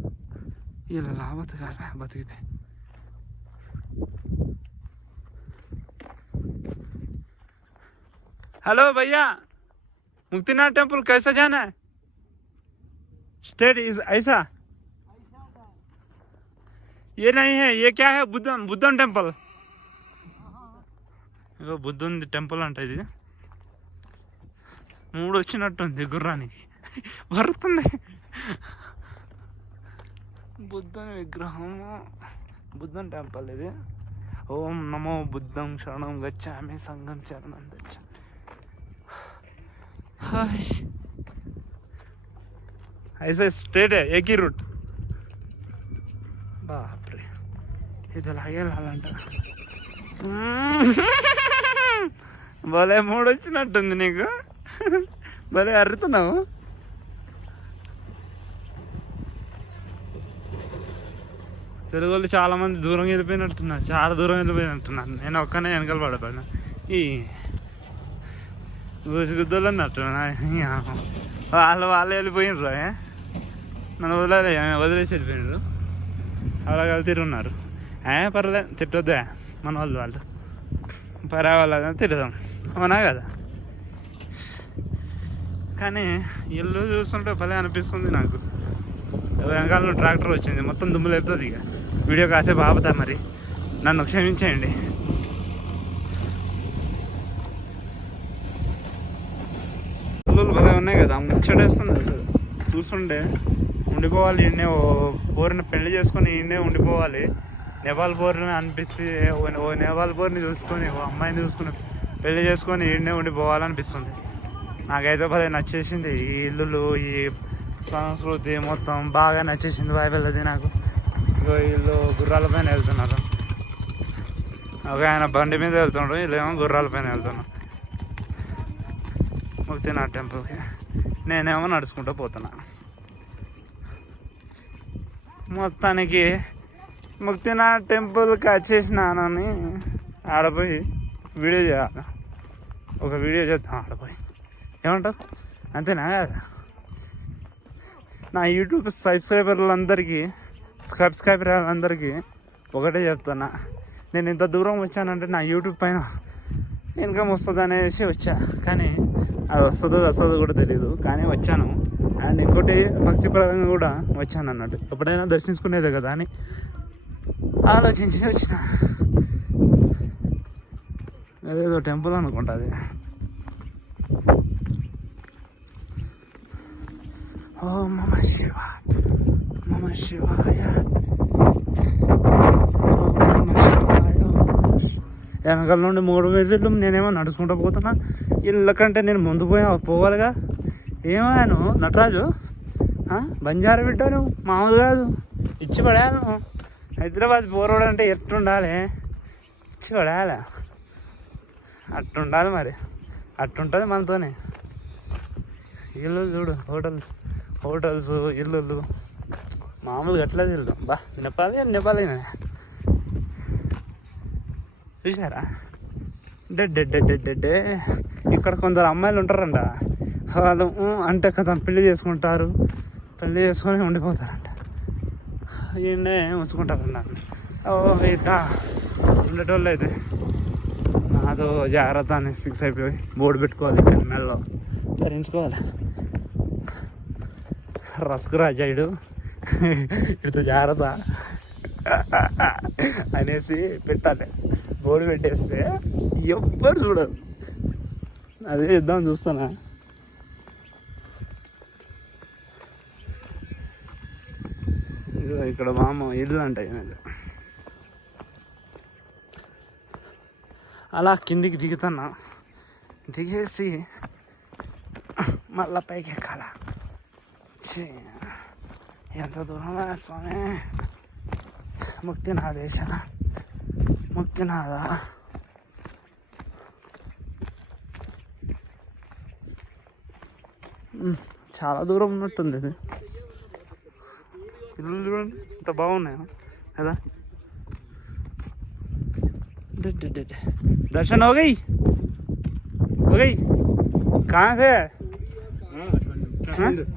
ఇలా బతకాలి బతికితే. हेलो भैया, मुक्तिनाथ टेम्पल कैसे जाना है? स्टेट इज ऐसा? ये नहीं है, ये क्या है? बुद्धन टेम्पल. बुद्धन टेम्पल अंट ఇది. 3 వచ్చినట్టుంది గుర్రానికి. వరుతుంది. బుద్ధుని విగ్రహము బుద్ధం టెంపుల్ ఇది. ఓం నమో బుద్ధం శరణం గచ్చామి సంఘం శరణం గచ్చామి. ऐसे स्ट्रेट है एक ही रूट. बाप रे ఇది లాగేలాలంట. భలే మూడు వచ్చినట్టుంది నీకు, భలే అరుతున్నావు. తెలుగు వాళ్ళు చాలా మంది దూరం వెళ్ళిపోయినట్టున్నారు, చాలా దూరం వెళ్ళిపోయినట్టున్నారు. నేను ఒక్కనే వెనకాల పడిపోయినా. ఈ గుద్దలు అన్నట్టున్నా వాళ్ళు వెళ్ళిపోయినరు, నన్ను వదిలేసి వెళ్ళిపోయినారు. అలా కలిసి తిరుగున్నారు. పర్లేదు తిట్టొద్దా, మన వాళ్ళు పరా వాళ్ళు తిరుగుదాం, అవునా కదా. కానీ ఇల్లు చూస్తుంటే భలే అనిపిస్తుంది నాకు. వెనకాల ట్రాక్టర్ వచ్చింది, మొత్తం దుమ్ములు వెళ్తుంది. ఇక వీడియో కాసేపు ఆపుతా, మరి నన్ను క్షమించేయండి. ఇల్లులు భలే ఉన్నాయి కదా, ముచ్చటేస్తుంది అసలు చూస్తుంటే. ఉండిపోవాలి ఈయనే, ఓ పోరిని పెళ్లి చేసుకొని ఈయనే ఉండిపోవాలి. నేపాల్ పోరిని అనిపిస్తే ఓ నేపాల్ పోరిని చూసుకొని, ఓ అమ్మాయిని చూసుకుని పెళ్లి చేసుకొని ఈయనే ఉండిపోవాలనిపిస్తుంది. నాకైతే భలే నచ్చేసింది ఈ ఇల్లులు, ఈ సంస్కృతి మొత్తం బాగా నచ్చేసింది. బైబిల్ది నాకు. వీళ్ళు గుర్రాల పైన వెళ్తున్నారు, ఒక ఆయన బండి మీద వెళ్తున్నాడు, వీళ్ళేమో గుర్రాల పైన వెళ్తున్నాను ముక్తినాథ్ టెంపుల్కి. నేనేమో నడుచుకుంటూ పోతున్నాను. మొత్తానికి ముక్తినాథ్ టెంపుల్కి వచ్చేసినానని ఆడపోయి వీడియో చేయాలి, ఒక వీడియో చేద్దాం ఆడపోయి. ఏమంటారు, అంతేనా కదా. నా యూట్యూబ్ సబ్స్క్రైబర్లందరికీ ఒకటే చెప్తున్నా, నేను ఇంత దూరం వచ్చానంటే నా యూట్యూబ్ పైన ఇన్కమ్ వస్తుంది అనేసి వచ్చా. కానీ అది వస్తుందో కూడా తెలియదు, కానీ వచ్చాను. అండ్ ఇంకోటి భక్తిపరంగా కూడా వచ్చాను అన్నట్టు. ఎప్పుడైనా దర్శించుకునేదే కదా అని ఆలోచించి వచ్చిన. అదేదో టెంపుల్ అనుకుంటుంది. ఓం నమః శివాయ, నమః శివాయ, వెనకాల నుండి 3 మీటర్లు నేనేమో నడుచుకుంటూ పోతున్నా. ఇళ్ళ కంటే నేను ముందు పోవాలిగా. ఏమయ్యాను నటరాజు, బంజారా బిడ్డ నువ్వు, మామూలు కాదు. ఇచ్చి పడాను. హైదరాబాద్ బోరోడు అంటే ఎట్టుండాలి, ఇచ్చి పడాలి. అట్టుండాలి మరి, అట్టుంటుంది మనతోనే. ఇల్లు చూడు, హోటల్స్ ఇల్లులు మామూలుగా ఎట్లా వెళ్దాం. బా నేపాలి చూసారా. డెడ్డే ఇక్కడ కొందరు అమ్మాయిలు ఉంటారంట, వాళ్ళు అంటే కదా పెళ్లి చేసుకుంటారు, పెళ్లి చేసుకొని ఉండిపోతారంట. ఈయన్నే ఉంచుకుంటారంట. ఇట్లా ఉండేటోళ్ళు అయితే నాతో జాగ్రత్త అని ఫిక్స్ అయిపోయి బోర్డు పెట్టుకోవాలి, మెడలో ధరించుకోవాలి. రస్కు రాజాయుడు ఇటు జాగ్రత్త అనేసి పెట్టాలి. బోర్డు పెట్టేస్తే ఎవ్వరు చూడరు. అదే ఇద్దాం చూస్తానా. ఇక్కడ మామ ఇల్లు అంటాయి. అలా కిందికి దిగుతున్నా, దిగేసి మళ్ళా పైకి ఎక్కాల. ఎంత దూరం స్వామి. ముక్తినాథేశ, ముక్తినాథ. చాలా దూరం ఉన్నట్టుంది ఇది. ఇల్లు చూడండి ఎంత బాగున్నాయో కదా. दर्शन हो गई कहाँ से?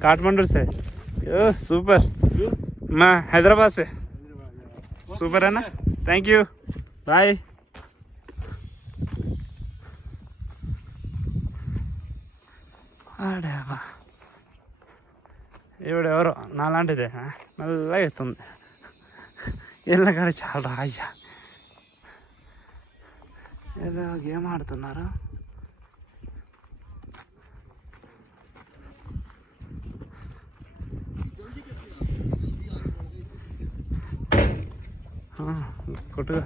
काठमांडू से. सुपर. मैं हैदराबाद से. सुपर है ना. Thank you. बाय. అడేవా ఎవడెవరో నాలాంటిదే మెల్లగా ఎత్తుంది. ఇళ్ళకాడ చాలా అయ్యా ఏదో గేమ్ ఆడుతున్నారు. కొట్టుగా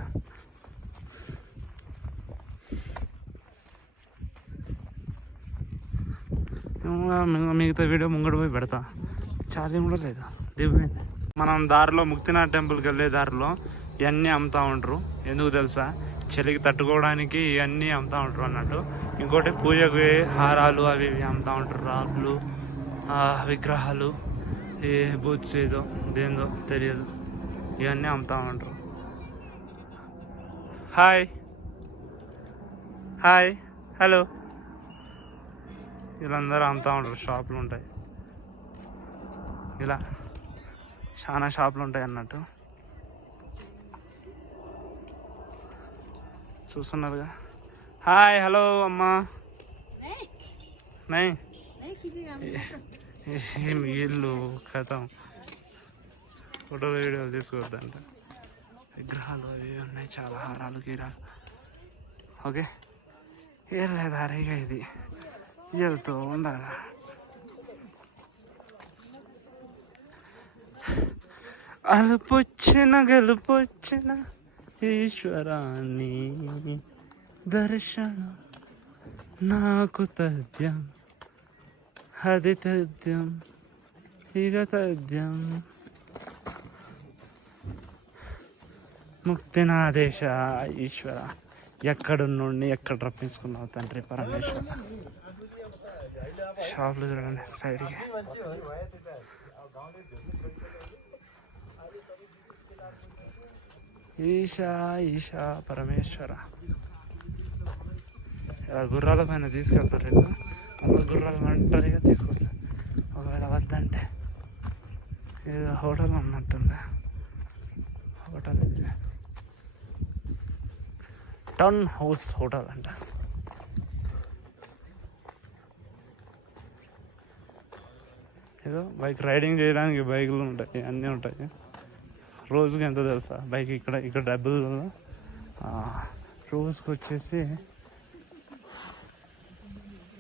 మిగతా వీడియో ముంగడు పోయి పెడతా. ఛార్జింగ్ కూడా లేదా దిగిపోయింది. మనం దారిలో ముక్తినాథ్ టెంపుల్కి వెళ్ళే దారిలో ఇవన్నీ అమ్ముతూ ఉంటారు. ఎందుకు తెలుసా? చలికి తట్టుకోవడానికి ఇవన్నీ అమ్ముతూ ఉంటారు అన్నట్టు. ఇంకోటి పూజకి హారాలు అవి ఇవి అమ్ముతూ ఉంటారు. రాళ్ళు, విగ్రహాలు, ఈ బూత్స్ ఏదో దేందో తెలియదు, ఇవన్నీ అమ్ముతూ ఉంటారు. Hi hi hello. వీళ్ళందరూ అమ్ముతూ ఉంటారు. షాపులు ఉంటాయి, ఇలా చాలా షాపులు ఉంటాయి అన్నట్టు. చూస్తున్నారుగా. హాయ్ హలో అమ్మా. నై వీళ్ళు కథం ఫోటో వీడియోలు తీసుకోవద్దంట. విగ్రహాలు అవి ఉన్నాయి, చాలా హారాలు గీరాలు. ఓకే, ఏం లేదు అరేగా, ఇది వెళ్తూ ఉండాలి. అలుపొచ్చిన గెలుపొచ్చిన ఈశ్వరాన్ని దర్శనం నాకు తథ్యం, అది తథ్యం ఇక తథ్యం. ముక్తినాదేశ ఈశ్వర, ఎక్కడున్నుండి ఎక్కడ రప్పించుకున్నావు తండ్రి పరమేశ్వర. షాపులు చూడండి సైడ్కి. ఈశా ఈశా పరమేశ్వర. ఇలా గుర్రాల పైన తీసుకెళ్తారు. ఇలా అలా గుర్రాలు ఒంటరిగా తీసుకొస్తారు. ఒకవేళ వద్దంటే ఏదో హోటల్ ఉన్నట్టుంది. హోటల్ ఇది టౌన్ హౌస్ హోటల్ అంట. ఏదో బైక్ రైడింగ్ చేయడానికి బైకులు ఉంటాయి, అన్నీ ఉంటాయి. రోజుకి ఎంత తెలుసా బైక్? ఇక్కడ డబ్బులు రోజుకి వచ్చేసి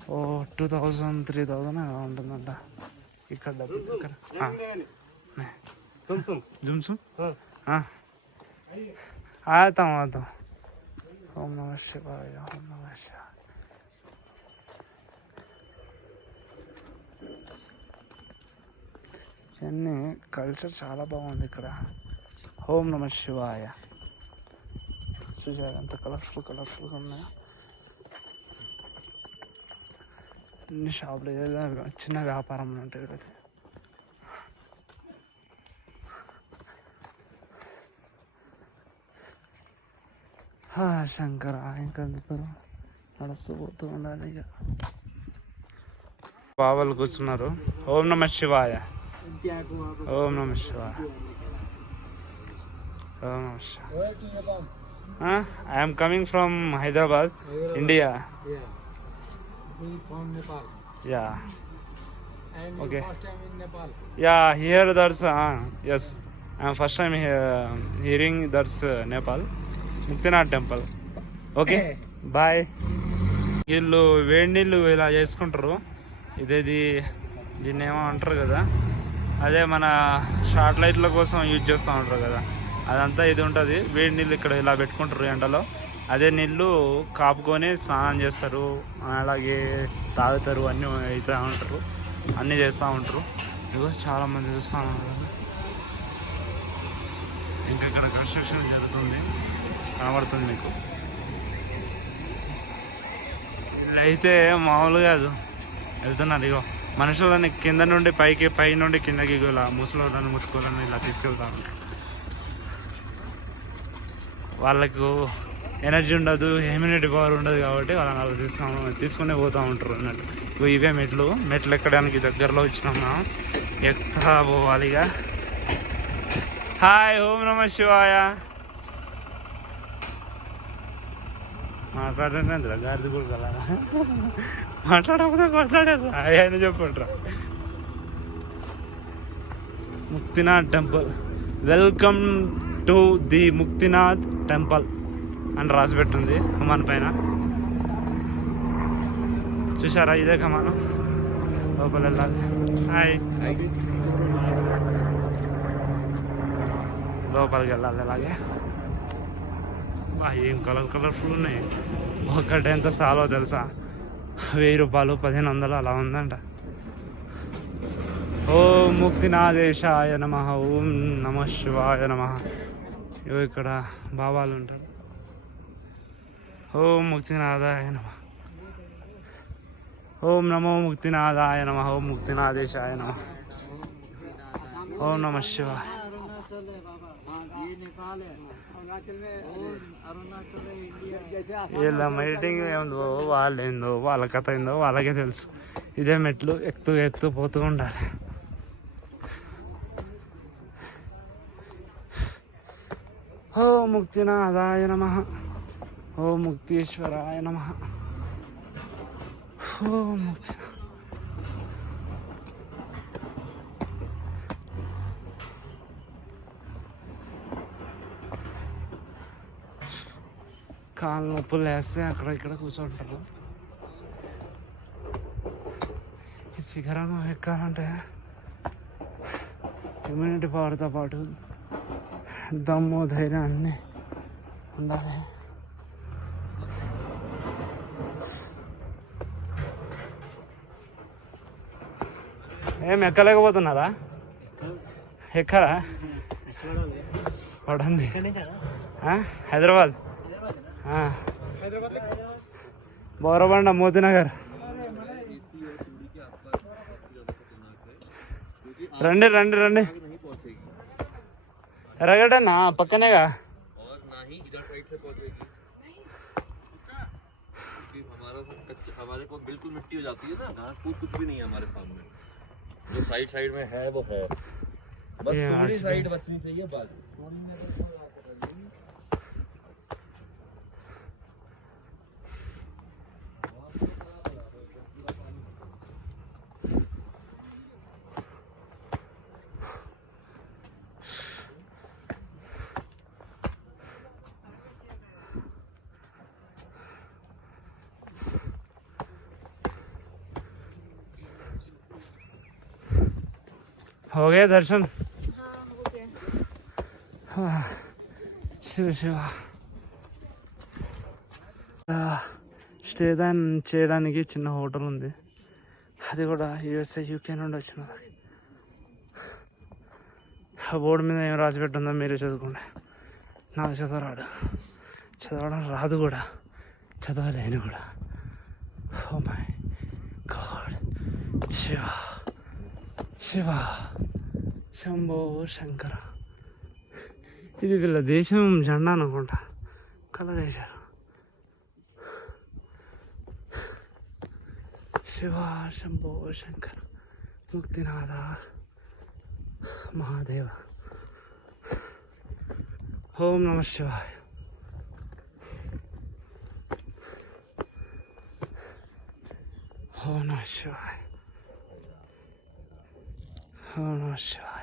2000 3000 అలా ఉంటుందంట ఇక్కడ డబ్బులు. ఇక్కడ జుమ్సు ఆతాం ఆతాం. ఓం నమ శివాయ, ఓం నమ శివాయ. ఇవన్నీ కల్చర్ చాలా బాగుంది ఇక్కడ. ఓం నమ శివాయ. చూసారు ఎంత కలర్ఫుల్గా ఉన్నాయో. అన్ని షాపులు, ఏదో చిన్న వ్యాపారం ఉంటాయి కదా. శంకర, ఇంకా నడుస్తూ పోతూ ఉండాలి ఇక. బావాలు కూర్చున్నారు. ఓం నమ శివాయ, ఓం నమ శివాయ, ఓం నమ శివాయ. I am coming from Hyderabad, India. From Nepal. Yeah. And Okay. first time in Nepal. Yeah, here that's yes. I am first time hearing that's Nepal, Muktinath temple. Okay. Bye. వీళ్ళు వేడి నీళ్ళు ఇలా చేసుకుంటారు. ఇదేది దీన్ని ఏమో అంటారు కదా, అదే మన షార్ట్ లైట్ల కోసం యూజ్ చేస్తూ ఉంటారు కదా, అదంతా ఇది ఉంటుంది. వేడి నీళ్ళు ఇక్కడ ఇలా పెట్టుకుంటారు ఎండలో. అదే నీళ్ళు కాపుకొని స్నానం చేస్తారు, అలాగే తాగుతారు, అన్నీ అవుతూ ఉంటారు, అన్నీ చేస్తూ ఉంటారు. ఇదిగో చాలామంది చూస్తూ ఉంటారు. ఇంకా ఇక్కడ కన్స్ట్రక్షన్ జరుగుతుంది, కనబడుతుంది మీకు. అయితే మామూలు కాదు, వెళ్తున్నారు. ఇగో మనుషులని కింద నుండి పైకి, పై నుండి కిందకి ఇలా ముసలోళ్ళని ముట్టుకోవాలని ఇలా తీసుకెళ్తా ఉంటారు. వాళ్ళకు ఎనర్జీ ఉండదు, ఇమ్యూనిటీ పవర్ ఉండదు కాబట్టి వాళ్ళని అలా తీసుకునే పోతూ ఉంటారు అన్నట్టు. ఇవే మెట్లు ఎక్కడానికి దగ్గరలో వచ్చినామా, ఎక్కుతా పోవాలిగా. హాయ్, ఓం నమ శివాయ. మాట్లాడండి గారిది కూడా కదా, మాట్లాడకపోతే మాట్లాడారు. హాయ్ అని చెప్పండి. Muktinath temple, welcome to the Muktinath temple అని రాసి పెట్టింది కమాన్ పైన. చూసారా, ఇదే కమాను. లోపల వెళ్ళాలి. హాయ్, లోపలికి వెళ్ళాలి అలాగే. ఏం కలర్ఫుల్ ఉన్నాయి. ఒక్కటి ఎంత సాలో తెలుసా, 1000 రూపాయలు, 1500 అలా ఉందంట. ఓం ముక్తినాథేశాయ నమః, ఓం నమ శివాయ నమః. ఇవి ఇక్కడ బాబాలు ఉంటారు. ఓం ముక్తినాథాయ నమః, ఓం నమో ముక్తినాథాయ నమః, ఓం ముక్తినాథేశాయ నమః, ఓం నమ శివాయ. వీళ్ళ మీటింగ్ ఏందో, వాళ్ళు ఏందో, వాళ్ళ కథ ఏందో వాళ్ళకే తెలుసు. ఇదే మెట్లు ఎక్కుతూ పోతూ ఉండాలి. ఓ ముక్తినాథాయ నమః, ఓ ముక్తీశ్వరాయ నమః, ఓ ముక్తి. కాళ్ళు నొప్పులు వేస్తే అక్కడ ఇక్కడ కూర్చుంటారు. ఈ శిఖరం ఎక్కాలంటే ఇమ్యూనిటీ పవర్తో పాటు దమ్ము, ధైర్యం అన్నీ ఉండాలి. ఏం ఎక్కలేకపోతున్నారా? ఎక్కరా? పడండి. హైదరాబాద్, బోరబండ, మోతీనగర్. రండి రండి రండి. ఎర్రగడ్డ నా పక్కనేగా. हमारे को बिल्कुल मिट्टी हो जाती है ना, घास फूस कुछ भी नहीं है हमारे फार्म में. जो साइड में है वो है, बस थोड़ी साइड बचनी चाहिए बस. हो गया दर्शन? हाँ हो गया. శివ శివ. స్టే చేయడానికి చిన్న హోటల్ ఉంది. అది కూడా USA UK నుండి వచ్చినది. ఆ బోర్డు మీద ఏం రాసి పెట్టుందో మీరే చదువుకోండి. నాకు చదవడం రాదు కూడా, చదవలేను కూడా. Oh my God. Shiva Shiva Shambho Shankara. ఇది వీళ్ళ దేశం జెండా అనుకుంటా, కలర్ వేశారు. శివ శంభో శంకర ముక్తినాథ మహాదేవ. ఓం నమ శివాయ. ఓం నమ శివాయ. ఓం నమ శివాయ.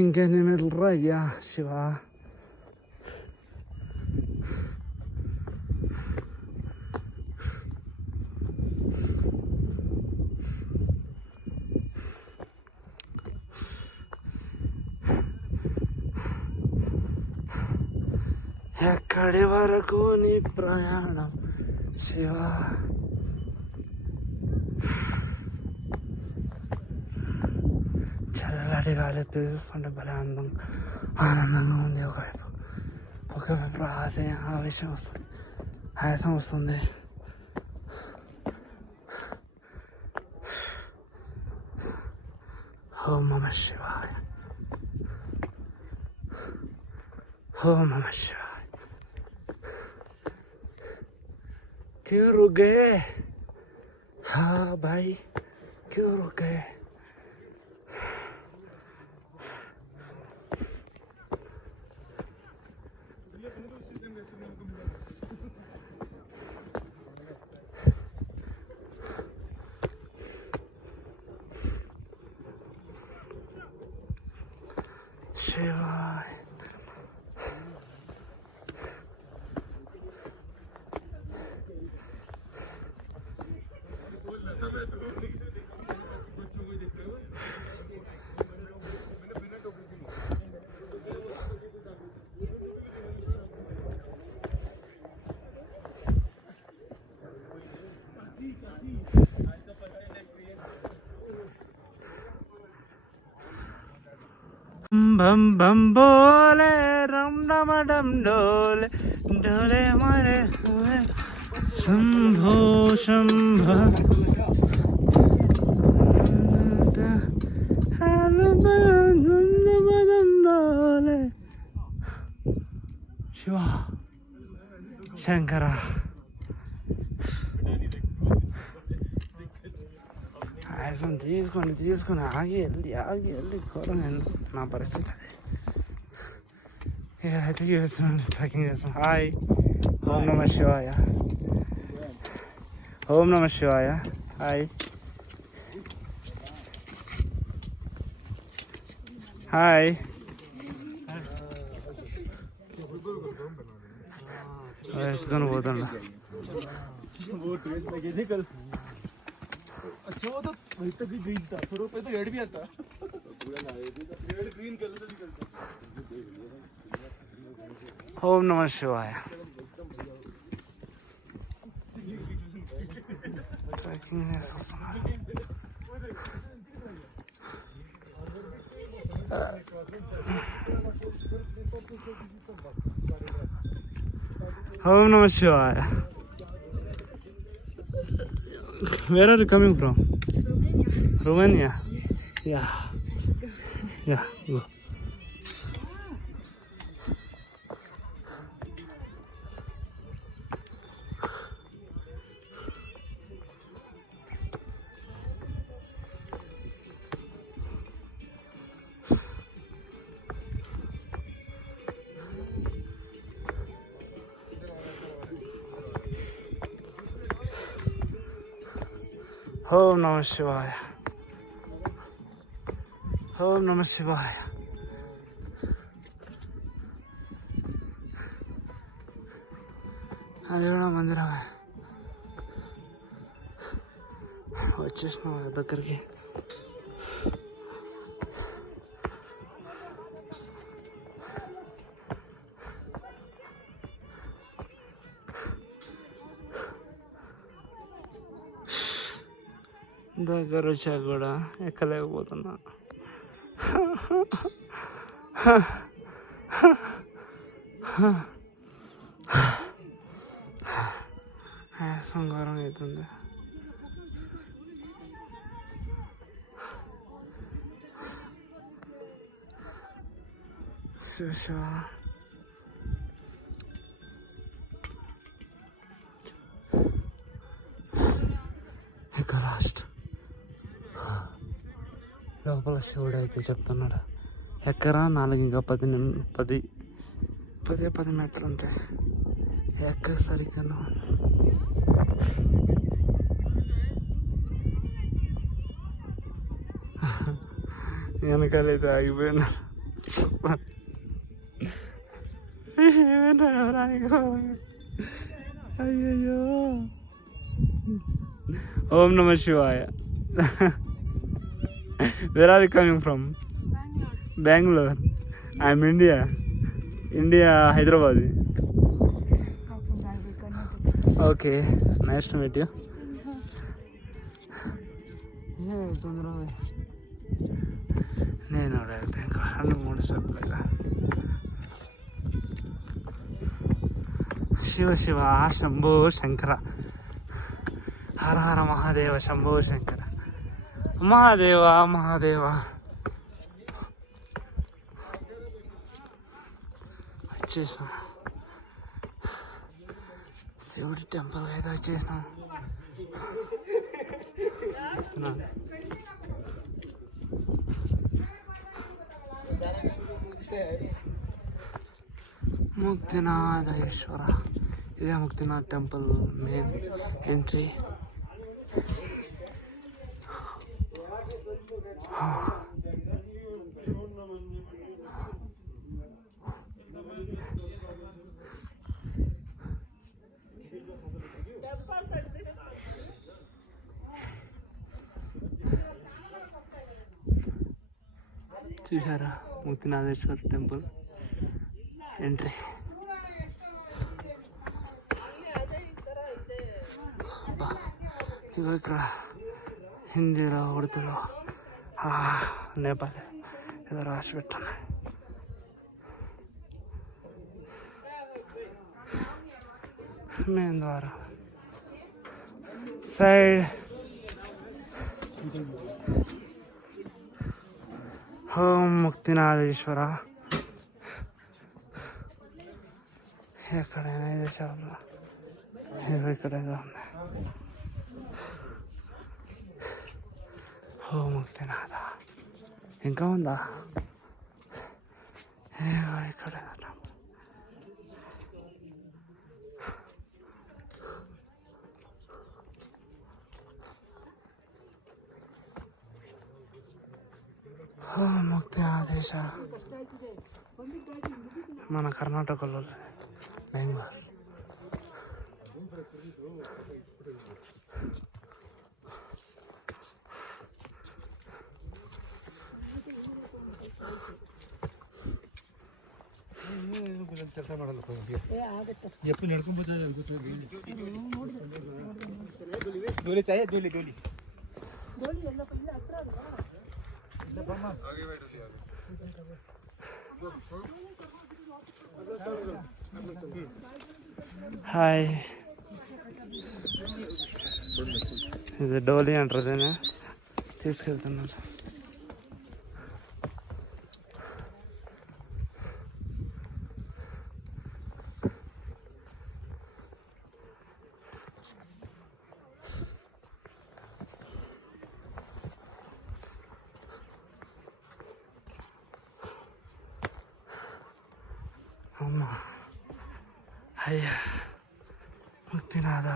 ఇంకెన్ని మెట్లు అయ్యా శివ. ఎక్కడి వరకు నీ ప్రయాణం శివ. చల్లటి గాలి పీలుస్తుంటే భలే ఆనందంగా ఉంది. ఒకవైపు ఆయాసం వస్తుంది. ఓం నమ శివాయ. ఓం నమ శివాయ. क्यों रुक गए? हाँ भाई क्यों रुक गए? शिवाय. बम बम बोले रम रम डम डोले डोले मारे हुए शंभो शंभ शिव शंकर ఆయాసం తీసుకొని ఆగి వెళ్ళి ఘోరంగా ఎందుకు నా పరిస్థితి అది అయితే చేస్తున్నాను ట్రెక్కింగ్ చేస్తున్నాను. హాయ్ ఓం నమ శివాయ ఓం నమ శివాయ హాయ్ హాయ్ ఎత్తుకొని పోతుండ अच्छा वो तो वहीं तक ही ग्रीन था, थोड़ा पे तो रेड भी आता, रेड ग्रीन कलर निकलता। ఓం నమ శివాయ ట్రెక్కింగ్ చేసి వస్తున్నాను. ఓం నమ శివాయ. Where are you coming from? Romania? Yeah. Yeah, go. ఓం నమ శివాయ ఓం నమ శివాయ. అది కూడా మందిరమే. వచ్చేసినాం దగ్గరికి. దగ్గర వచ్చా కూడా ఎక్కలేకపోతున్నా. సంగారం అవుతుంది. శివ ఇక లాస్ట్ లోపల శివుడు అయితే చెప్తున్నాడు ఎక్కరా 4 ఇంకా 10 మీటర్లు ఉంటాయి. ఎక్కడ సరిగ్గా వెనకాలైతే ఆగిపోయినా. అయ్యయ్యో. ఓం నమ శివాయ. Where are you coming from? Bangalore. I'm India, Hyderabad. Okay, nice to meet you. నేను అడిగితే 2-3 స్టెప్లుగా. శివ శివ శంభో శంకర హర హర మహాదేవ శంభో శంకర మహాదేవ మహాదేవ. వచ్చేసాం శివుడి టెంపుల్ అయితే వచ్చేసినాం. ముక్తినాథేశ్వర. ఇదే ముక్తినాథ్ టెంపుల్ మెయిన్ ఎంట్రీ. చూసారా ముక్తినాథేశ్వర టెంపుల్ ఎంట్రీ. ఇగో ఇక్కడ హిందీలో ఉర్దూలో నేపాల్ ఏదో రాసి పెట్టాను. మెయిన్ ద్వారా సైడ్ ఓం ముక్తినాథేశ్వర. ఎక్కడైనా ఇదే షాప్లో ఇక్కడ ఏదో ఉంది. ఓ ముక్తినాథ. ఇంకా ఉందా? ఇక్కడ ముక్తినాథేశ. మన కర్ణాటకలో బెంగళూరు. ಕೆಲಸ ಮಾಡಲ್ಲ ಎಪ್ಪು ನಡ್ಕೊಂಡ್ಬರ್ತಾ ಡೋಲಿ ಚಾಯ್ ಡೋಲಿ ಡೋಲಿ హాయ్. ఇది డోలీ అంటారు, దీన్ని తీసుకెళ్తున్నారు. అమ్మా అయ్యా ముక్తినాథ.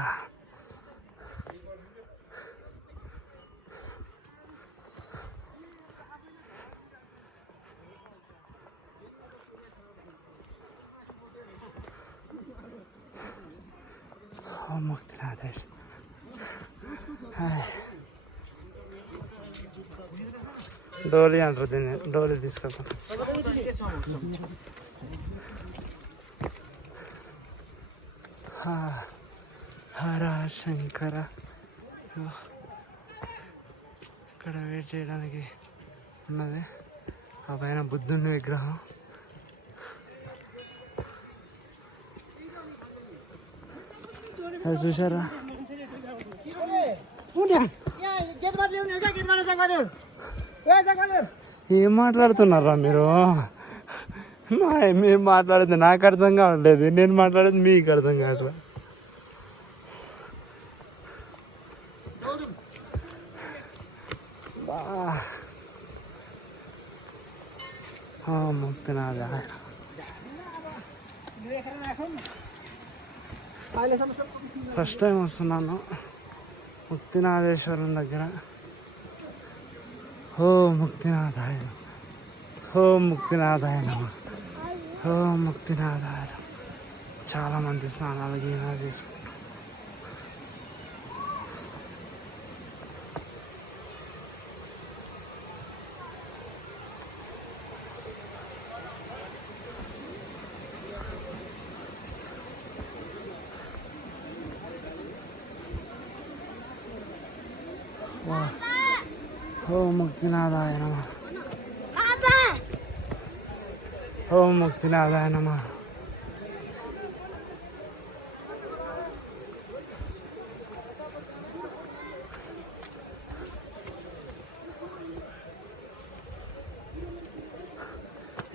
ఓ ముక్తినాథేశ్. డోలీ అంటారు దీన్ని, డోలీ తీసుకెళ్తాం. హర శంకర. ఇక్కడ వెయిట్ చేయడానికి ఉన్నది. ఆ పైన బుద్ధుని విగ్రహం. అది చూసారా? ఏం మాట్లాడుతున్నారా మీరు? మేము మాట్లాడేది నాకు అర్థం కావట్లేదు, నేను మాట్లాడేది మీకు అర్థం కావట్లేదు. ముక్తినాథ. ఫస్ట్ టైం వస్తున్నాను ముక్తినాథేశ్వరం దగ్గర. ఓ ముక్తినాథాయ, ఓ ముక్తినాథాయ నమః, ఓ ముక్తినాథాయ. చాలామంది స్నానాలు గీనాలు చేసుకుంటారు. ఓం ముక్తినాథాయ నమః, ఓం ముక్తినాథాయ నమః.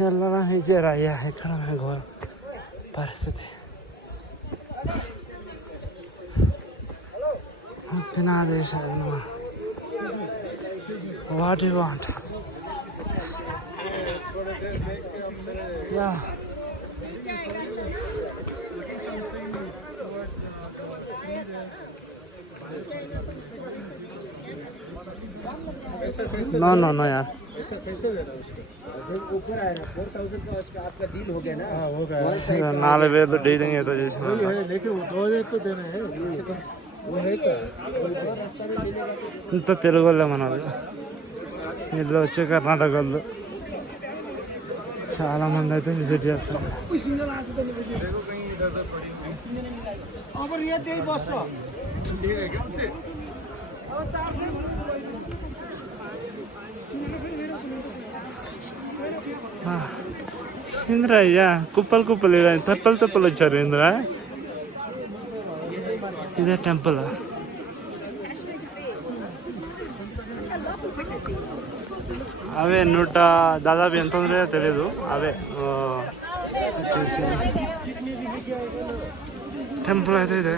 ಎಲ್ಲರ ವಿಜಯರಾಯ ఇక్కడ పరిస్థితి. ముక్తినాథేశాయ నమః. What do you want? Yeah. No, यार. कैसे दे रहा है उसको? ऊपर आएगा 4000 का उसका आपका डील हो गया ना? हाँ हो गया. 4000 డీలింగ్ ఏదో చేసిన. लेकिन वो 2000 तो देना है. वो है तो ఇంత తెలుగు వాళ్ళే మనది. వీళ్ళు వచ్చే కర్ణాటక వాళ్ళు చాలామంది అయితే విజిట్ చేస్తారు. ఇంద్ర అయ్యా కుప్పలు కుప్పలు తప్పలు తప్పలు వచ్చారు ఇంద్ర. ఇదే టెంపుల్. అవే దాదాపు ఎంత ఉందో తెలీదు. అవే వచ్చేసి టెంపుల్ అయితే ఇదే.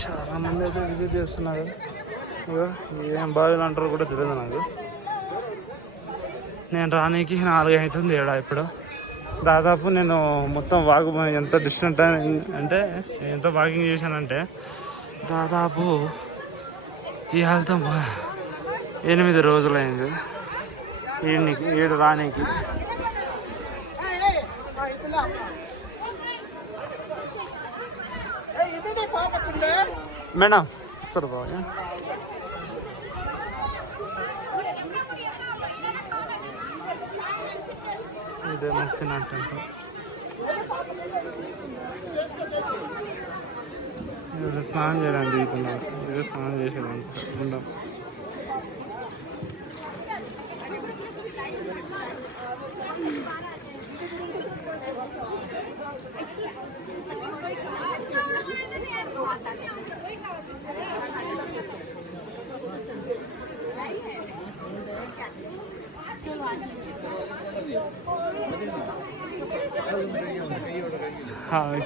చాలా మంది అయితే విజిట్ చేస్తున్నారు. ఏం బావిలు అంటారో కూడా తెలియదు నాకు. నేను రానీకి 4 అవుతుంది ఏడా. ఇప్పుడు దాదాపు నేను మొత్తం ఎంత డిస్టెంట్ అంటే ఎంత వాకింగ్ చేశానంటే దాదాపు ఈ వెళ్తాం 8 రోజులైంది ఈడు రానీకి. మేడం సరే బాగా ఇదే ముక్తినాథ్ టెంపుల్. ఇది స్నానం చేయడానికి దిగుతున్నారు. ఇదే స్నానం చేసేదానికి ఉండం.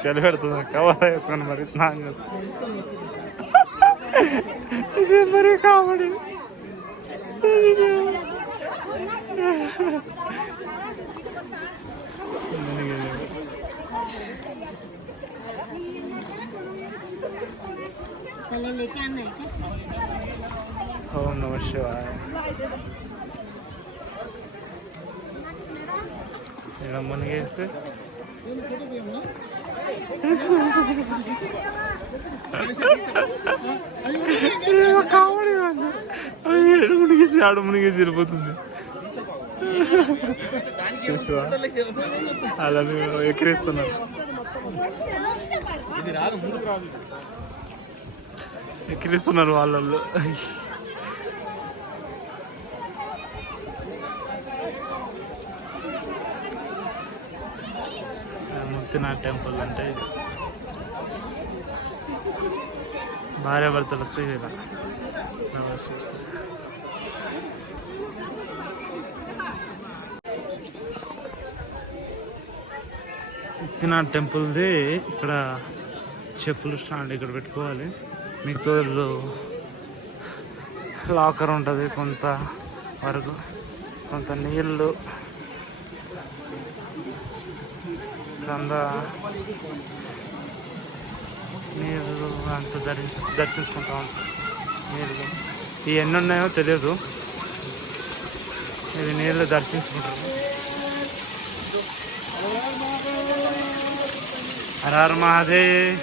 చలి పెడుతుంది. కవర్ వేసుకొని మరి స్నానం చేస్తుంది. ఇదే మరి కామెడీ. ఓం నమ శివాయ. ఇలా మునిగేస్తే కామెడీ మునిగేసి మునిగేసి వెళ్ళిపోతుంది. అలా ఎక్కిరిస్తున్నారు. ఎక్కిరిస్తున్నారు వాళ్ళల్లో. ముక్తినాథ్ టెంపుల్ అంటే ఇది. భార్యాభర్తలు వస్తే ఇలా నమస్కరిస్తారు. ముక్తినాథ్ టెంపుల్ది ఇక్కడ చెప్పులు స్టాండ్ ఇక్కడ పెట్టుకోవాలి. మిగతా లాకర్ ఉంటుంది. కొంత వరకు కొంత నీళ్ళు కింద నీళ్ళు అంత దర్శించుకుంటా ఉంటాం. నీళ్ళు ఎన్ని ఉన్నాయో తెలియదు. ఇది నీళ్ళు దర్శించుకుంటారు. హర మహాదేవ్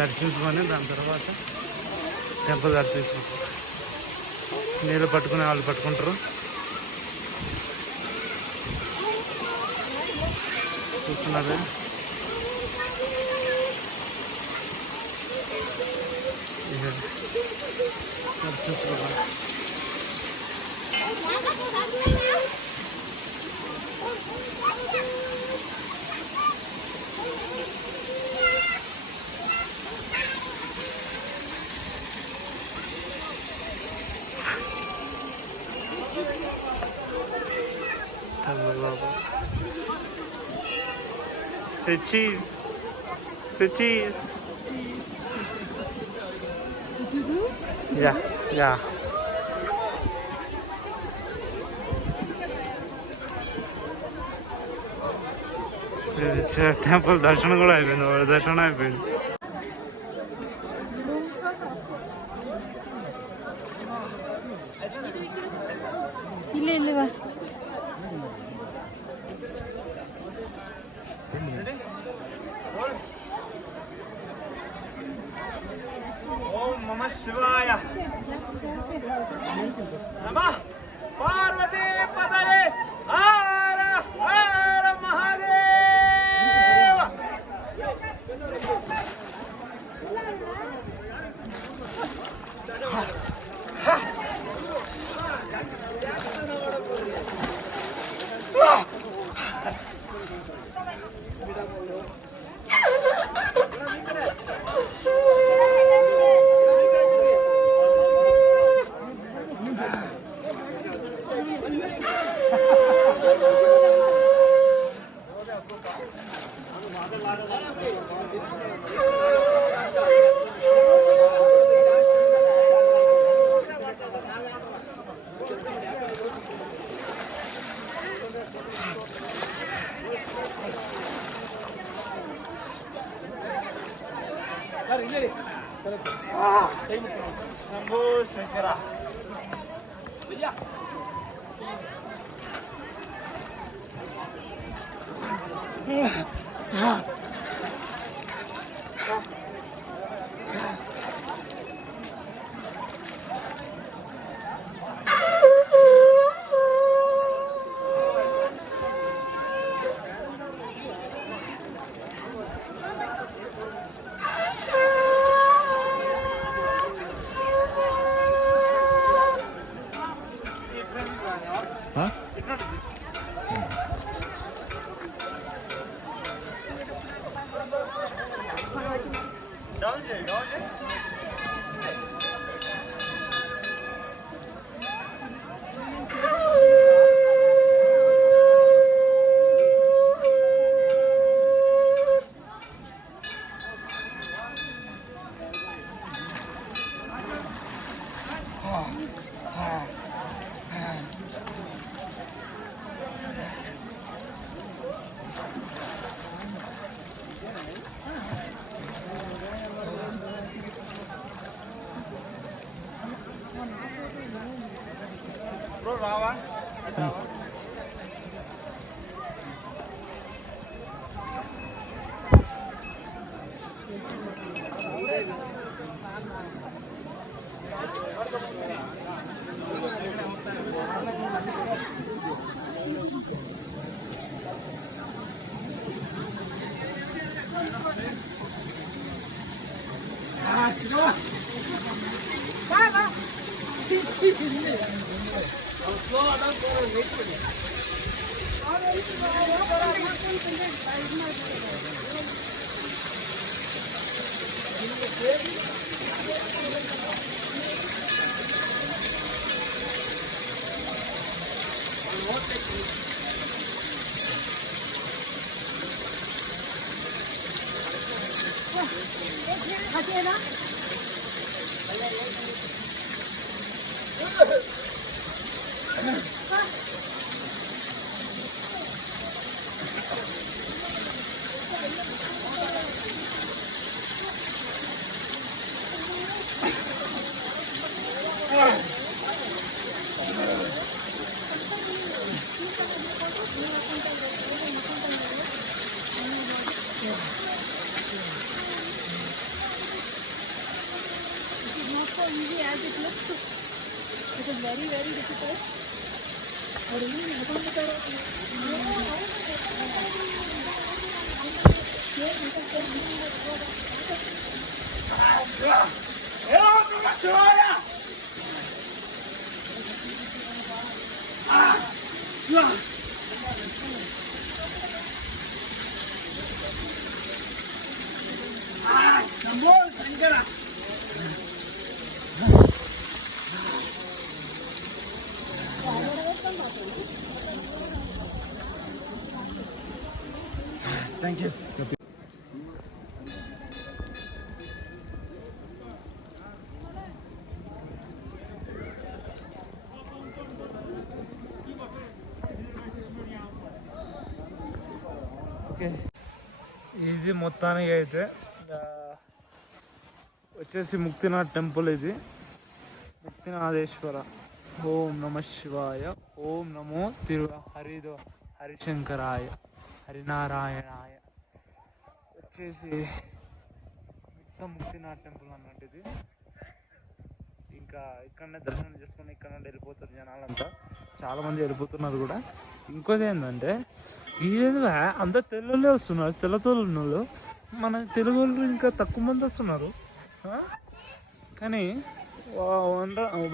దర్శించుకొని దాని తర్వాత టెంపుల్ దర్శించుకుంటారు. నీళ్ళు పట్టుకునే వాళ్ళు పట్టుకుంటారు. చూస్తున్నారు దర్శించుకుంటారు. Say cheese. Say cheese. Yeah. Temple దర్శనం కూడా అయిపోయింది. దర్శనం అయిపోయింది. ఓం నమ శివాయ నమః పార్వతీ పదయే హర హర మహాదేవ. శంభో శంకర. డౌన్ చేయి డౌన్ చేయి. బ్రో రావా రావా. It is very, very difficult. Thank you. Okay, ఇది మొత్తానికి అయితే వచ్చేసి ముక్తినాథ్ టెంపుల్. ఇది ముక్తినాథేశ్వర. ఓం నమ శివాయ. ఓం నమో హరిశంకరాయ హరినారాయణాయ. వచ్చేసి ముక్తినాథ్ టెంపుల్ అన్నట్టు ఇది. ఇంకా ఇక్కడనే దర్శనం చేసుకొని ఇక్కడ నుండి వెళ్ళిపోతారు జనాలంతా. చాలామంది వెళ్ళిపోతున్నారు కూడా. ఇంకోటి ఏంటంటే ఏదో అంతా తెల్లలే వస్తున్నారు, తెల్లతోళ్ళు వాళ్ళు. మన తెలుగు వాళ్ళు ఇంకా తక్కువ మంది వస్తున్నారు. కానీ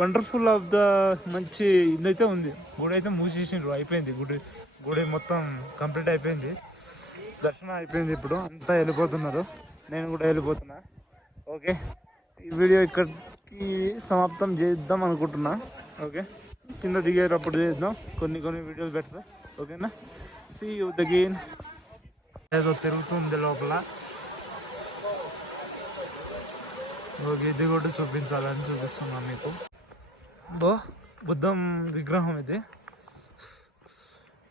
వండర్ఫుల్ ఆఫ్ ద మంచి ఇదైతే ఉంది. గుడి అయితే మూసేసిండ్రు, అయిపోయింది గుడి మొత్తం కంప్లీట్ అయిపోయింది. దర్శనం అయిపోయింది. ఇప్పుడు అంతా వెళ్ళిపోతున్నారు, నేను కూడా వెళ్ళిపోతున్నా. ఓకే, ఈ వీడియో ఇక్కడికి సమాప్తం చేద్దాం అనుకుంటున్నా. ఓకే, కింద దిగేటప్పుడు చేద్దాం, కొన్ని వీడియోలు పెడతా. ఓకేనా, సీ యూ అగైన్. ఏదో తిరుగుతుంది లోపల. ఇది కూడా చూపించాలని చూపిస్తున్నాను మీకు. బుద్ధం విగ్రహం, ఇది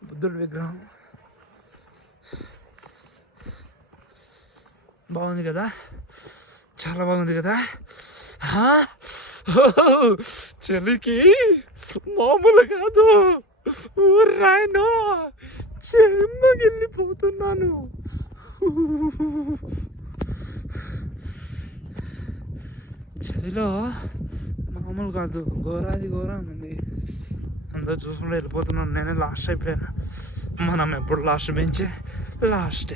బుద్ధుడి విగ్రహం. బాగుంది కదా, చాలా బాగుంది కదా. చలికి మామూలు కాదు, రాయను చెమ్మగిల్లిపోతున్నాను. చలిలో మామూలు కాదు, ఘోరాది ఘోరం ఉంది. అందరూ చూసుకుంటూ వెళ్ళిపోతున్నాను. నేనే లాస్ట్ అయిపోయాను. మనం ఎప్పుడు లాస్ట్ బెంచ్, లాస్ట్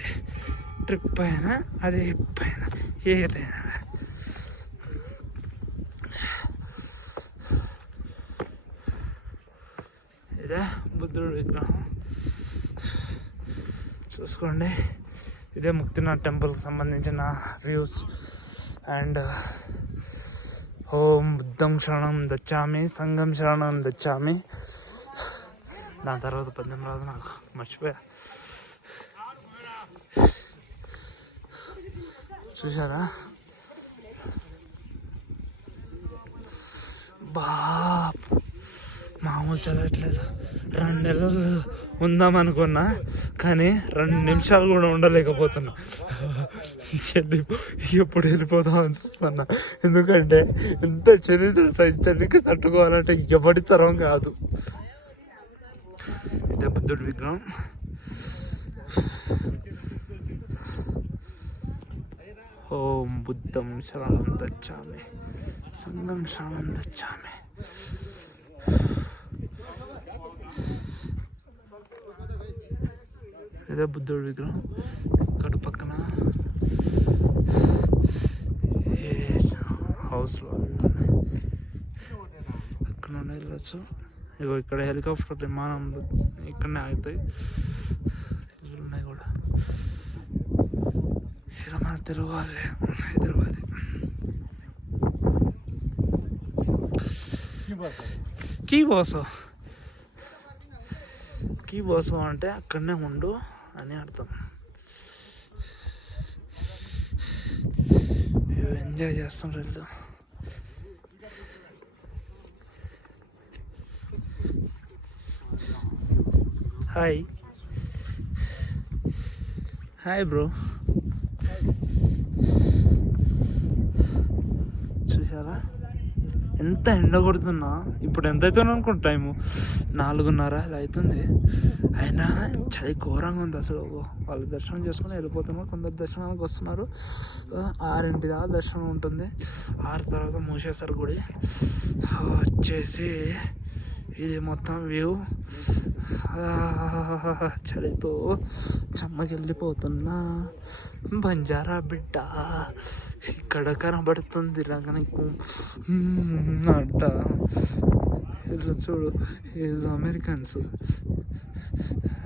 ట్రిప్ అయినా అది ఎప్పుడైనా ఏదైనా. ఇదే బుద్ధుడు విగ్రహం చూసుకోండి. ఇదే ముక్తినాథ్ టెంపుల్కి సంబంధించిన వ్యూస్. అండ్ ఓం బుద్ధం శరణం దచ్చామి, సంఘం శరణం దచ్చామి. దాని తర్వాత 18 రోజు నాకు మర్చిపోయా. చూసారా, మామూలు చదవట్లేదు. 2 నెలలు ఉందామనుకున్నా, కానీ 2 నిమిషాలు కూడా ఉండలేకపోతున్నా. ఎప్పుడు వెళ్ళిపోదామని చూస్తున్నా. ఎందుకంటే ఎంత చలి తెలుసా, చలికి తట్టుకోవాలంటే ఎవరి తరం కాదు. ఇదే బుద్ధుడి విగ్రహం. ఓం బుద్ధం శరణం దచ్చామి, సంఘం శరణం దచ్చామి. ఇదే బుద్ధుడి విగ్రహం. ఇక్కడ పక్కన హౌస్లో అక్కడ నుండి వెళ్ళచ్చు. ఇగో ఇక్కడ హెలికాప్టర్ విమానంలో ఇక్కడనే ఆగుతాయి. ఉన్నాయి కూడా. ఇలా మన తెలుగు వాళ్ళే, హైదరాబాద్. కీ బోసో అంటే అక్కడనే ఉండు అని అర్థం. ఎంజాయ్ చేస్తాం వెళ్దాం. Hi bro. చూసారా ఎంత ఎండ కొడుతున్నా. ఇప్పుడు ఎంత అవుతుంది అనుకుంటా, టైము 4:30 ఇలా అవుతుంది. అయినా చలి ఘోరంగా ఉంది అసలు. వాళ్ళు దర్శనం చేసుకుని వెళ్ళిపోతున్నారు. కొందరు దర్శనానికి వస్తున్నారు. 6 దాకా దర్శనం ఉంటుంది. 6 తర్వాత మూసేస్తారు గుడి. వచ్చేసి ఇది మొత్తం వ్యూ. చలితో చెమ్మగిల్లిపోతున్నా. బంజారా బిడ్డ ఇక్కడ కనబడుతుంది రా నీకు అంట. ఇలా చూడు, వీళ్ళు అమెరికన్స్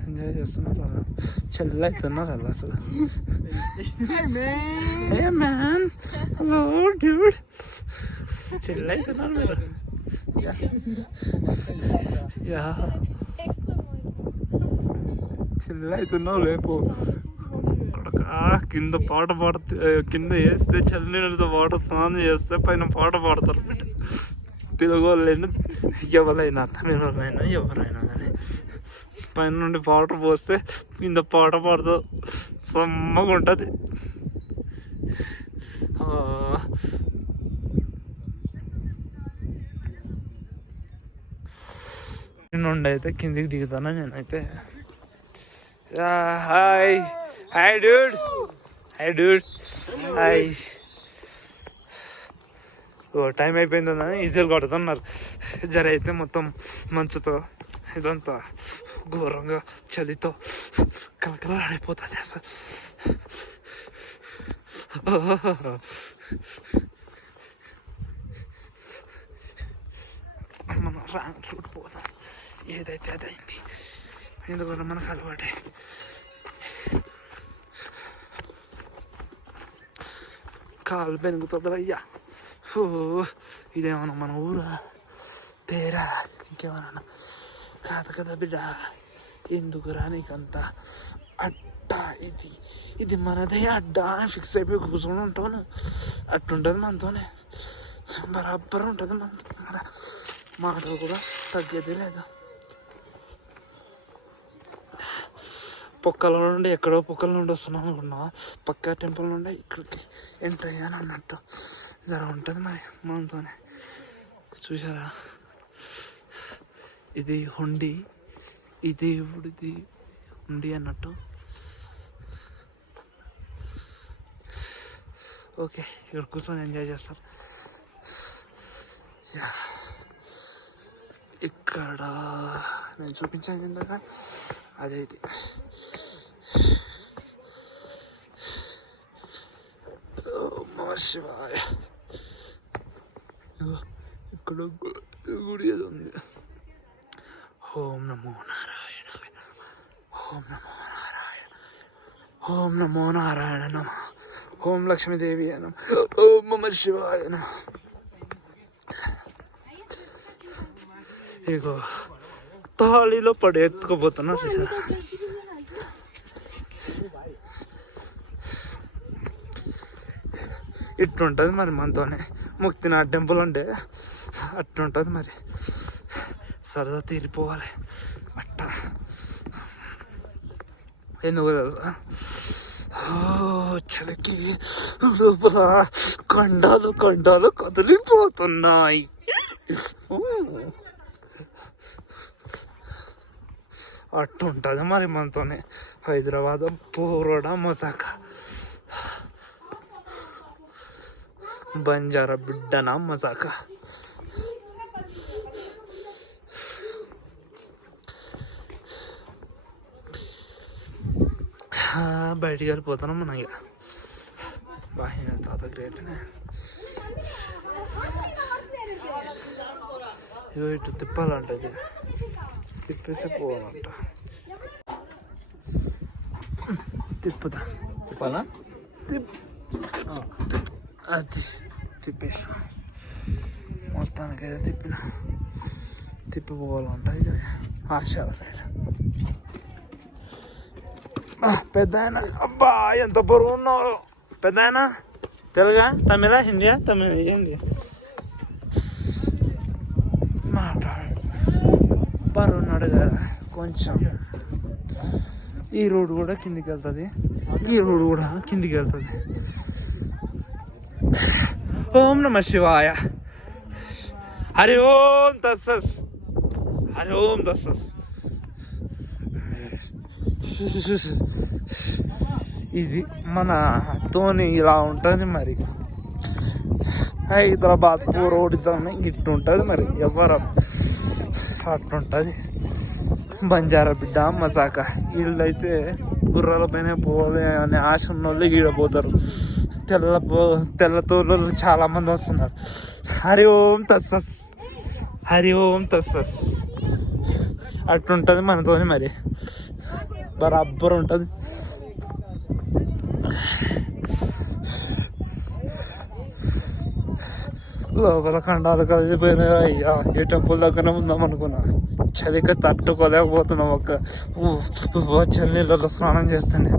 ఎంజాయ్ చేస్తున్నారు. అలా చల్ల అవుతున్నారు అలా అసలు. ఏ మ్యాన్, హలో డ్యూడ్, చల్ల అవుతున్నారు మీరు. చిల్ల అవుతున్నావు రేపు. కింద పాట పాడితే, కింద వేస్తే చల్ల నీళ్ళతో వాటర్ స్నానం చేస్తే పైన పాట పాడతారు. తెలుగు వాళ్ళైనా ఎవరైనా, తమిళ వాళ్ళైనా ఎవరైనా కానీ పైన నుండి వాటర్ పోస్తే కింద పాట పాడతారు. సమ్మగా ఉంటుంది. నుండి అయితే కిందికి దిగుతాను నేనైతే. Hi Dude. టైం అయిపోయిందని ఈజీగా కొడుతున్నారు. జర అయితే మొత్తం మంచుతో ఇదంతా ఘోరంగా చలితో కలకల ఆడిపోతుంది అసలు. మనం రాంగ్ రూట్ పోతాం, ఏదైతే అదైంది, ఎందుకంటే మనకు అలవాటే. కాలు పెరుగుతుంది అయ్యా. ఇదేమన్నా మన ఊరా పేరా ఇంకేమన్నా కాదు కదా బిడ్డ, ఎందుకురా నీకంతా అడ్డ, ఇది మనదే అడ్డ ఫిక్స్ అయిపోయి కూర్చొని ఉంటాను. అట్టుంటుంది మనతోనే, బరాబర్ ఉంటుంది మనతో. మన మాటలు కూడా తగ్గేది లేదు. పొక్కల నుండి ఎక్కడో పొక్కల నుండి వస్తున్నాం అనుకున్నా, పక్క టెంపుల్ నుండి ఇక్కడికి ఎంటర్ అయ్యాను అన్నట్టు జర ఉంటుంది మరి మనతోనే. చూసారా, ఇది హుండీ, ఈ దేవుడిది హుండీ అన్నట్టు. ఓకే, ఇక్కడ కూర్చొని ఎంజాయ్ చేస్తారు. ఇక్కడ నేను చూపించాను ఇందాక, అదే ఇది. శివాయ, ఇక్కడ గుడి ఏదో ఉంది. ఓం నమో నారాయణ, ఓం నమో నారాయణ, ఓం నమో నారాయణ నమ, ఓం లక్ష్మీదేవి నమ, ఓం నమ శివాయ నమ. ఇగో తాళిలో పడి ఎత్తుకుపోతున్నా. ఇట్లుంటుంది మరి మనతోనే. ముక్తినాథ్ టెంపుల్ ఉంటే అట్లుంటుంది మరి. సరదా తీరిపోవాలి అట్ట. ఎందుకు తెలుసా, చలికి లోపల కండాలు కండాలు కదిలిపోతున్నాయి. అట్టుంటుంది మరి మనతోనే. హైదరాబాద్ పోరోడా మజాక, బంజారా బిడ్డనా మజాక. బయటికి వెళ్ళిపోతున్నాం మనం ఇక. బాగా తాత గ్రేట్నే. ఇగో ఇటు తిప్పాలంట, ఇది తిప్పేసి పోవాలంట. తిప్పుదా, తిప్పాలా? అది తిప్పేసా మొత్తానికి, అయితే తిప్పిపోవాలంట. ఇది ఆశాల పెద్ద ఆయన. అబ్బా ఎంత బరువు ఉన్నావు పెద్ద ఆయన. తెలుగా, తమిళ, హిందీయా? తమిళ, ఏంది మాట్లాడు. బరువు ఉన్నాడు కదా కొంచెం. ఈ రోడ్డు కూడా కిందికి వెళ్తుంది, ఈ రోడ్డు కూడా కిందికి వెళ్తుంది. ఓం నమ శివాయ, హరి ఓం తస్సస్, హరి ఓం తస్సస్. ఇది మన తోని ఇలా ఉంటుంది మరి. హైదరాబాద్ రోడ్డు గిట్టు ఉంటుంది మరి. ఎవరు అట్లుంటుంది. బంజారా బిడ్డ మజాక. వీళ్ళైతే గుర్రాల పైన పోవాలి అనే ఆశ ఉన్న వాళ్ళు గీడపోతారు. తెల్ల తోళ్ళు చాలా మంది వస్తున్నారు. హరి ఓం తస్సస్, హరి ఓం తస్సస్. అట్లుంటుంది మనతోని మరి, బరాబర్ ఉంటుంది. లోపల కండాలు కలిసిపోయినాయి. అయ్యా, ఏ టెంపుల్ దగ్గర ఉందాం అనుకున్నా, చలికి తట్టుకోలేకపోతున్నాం. చలి నీళ్ళలో స్నానం చేస్తుండే.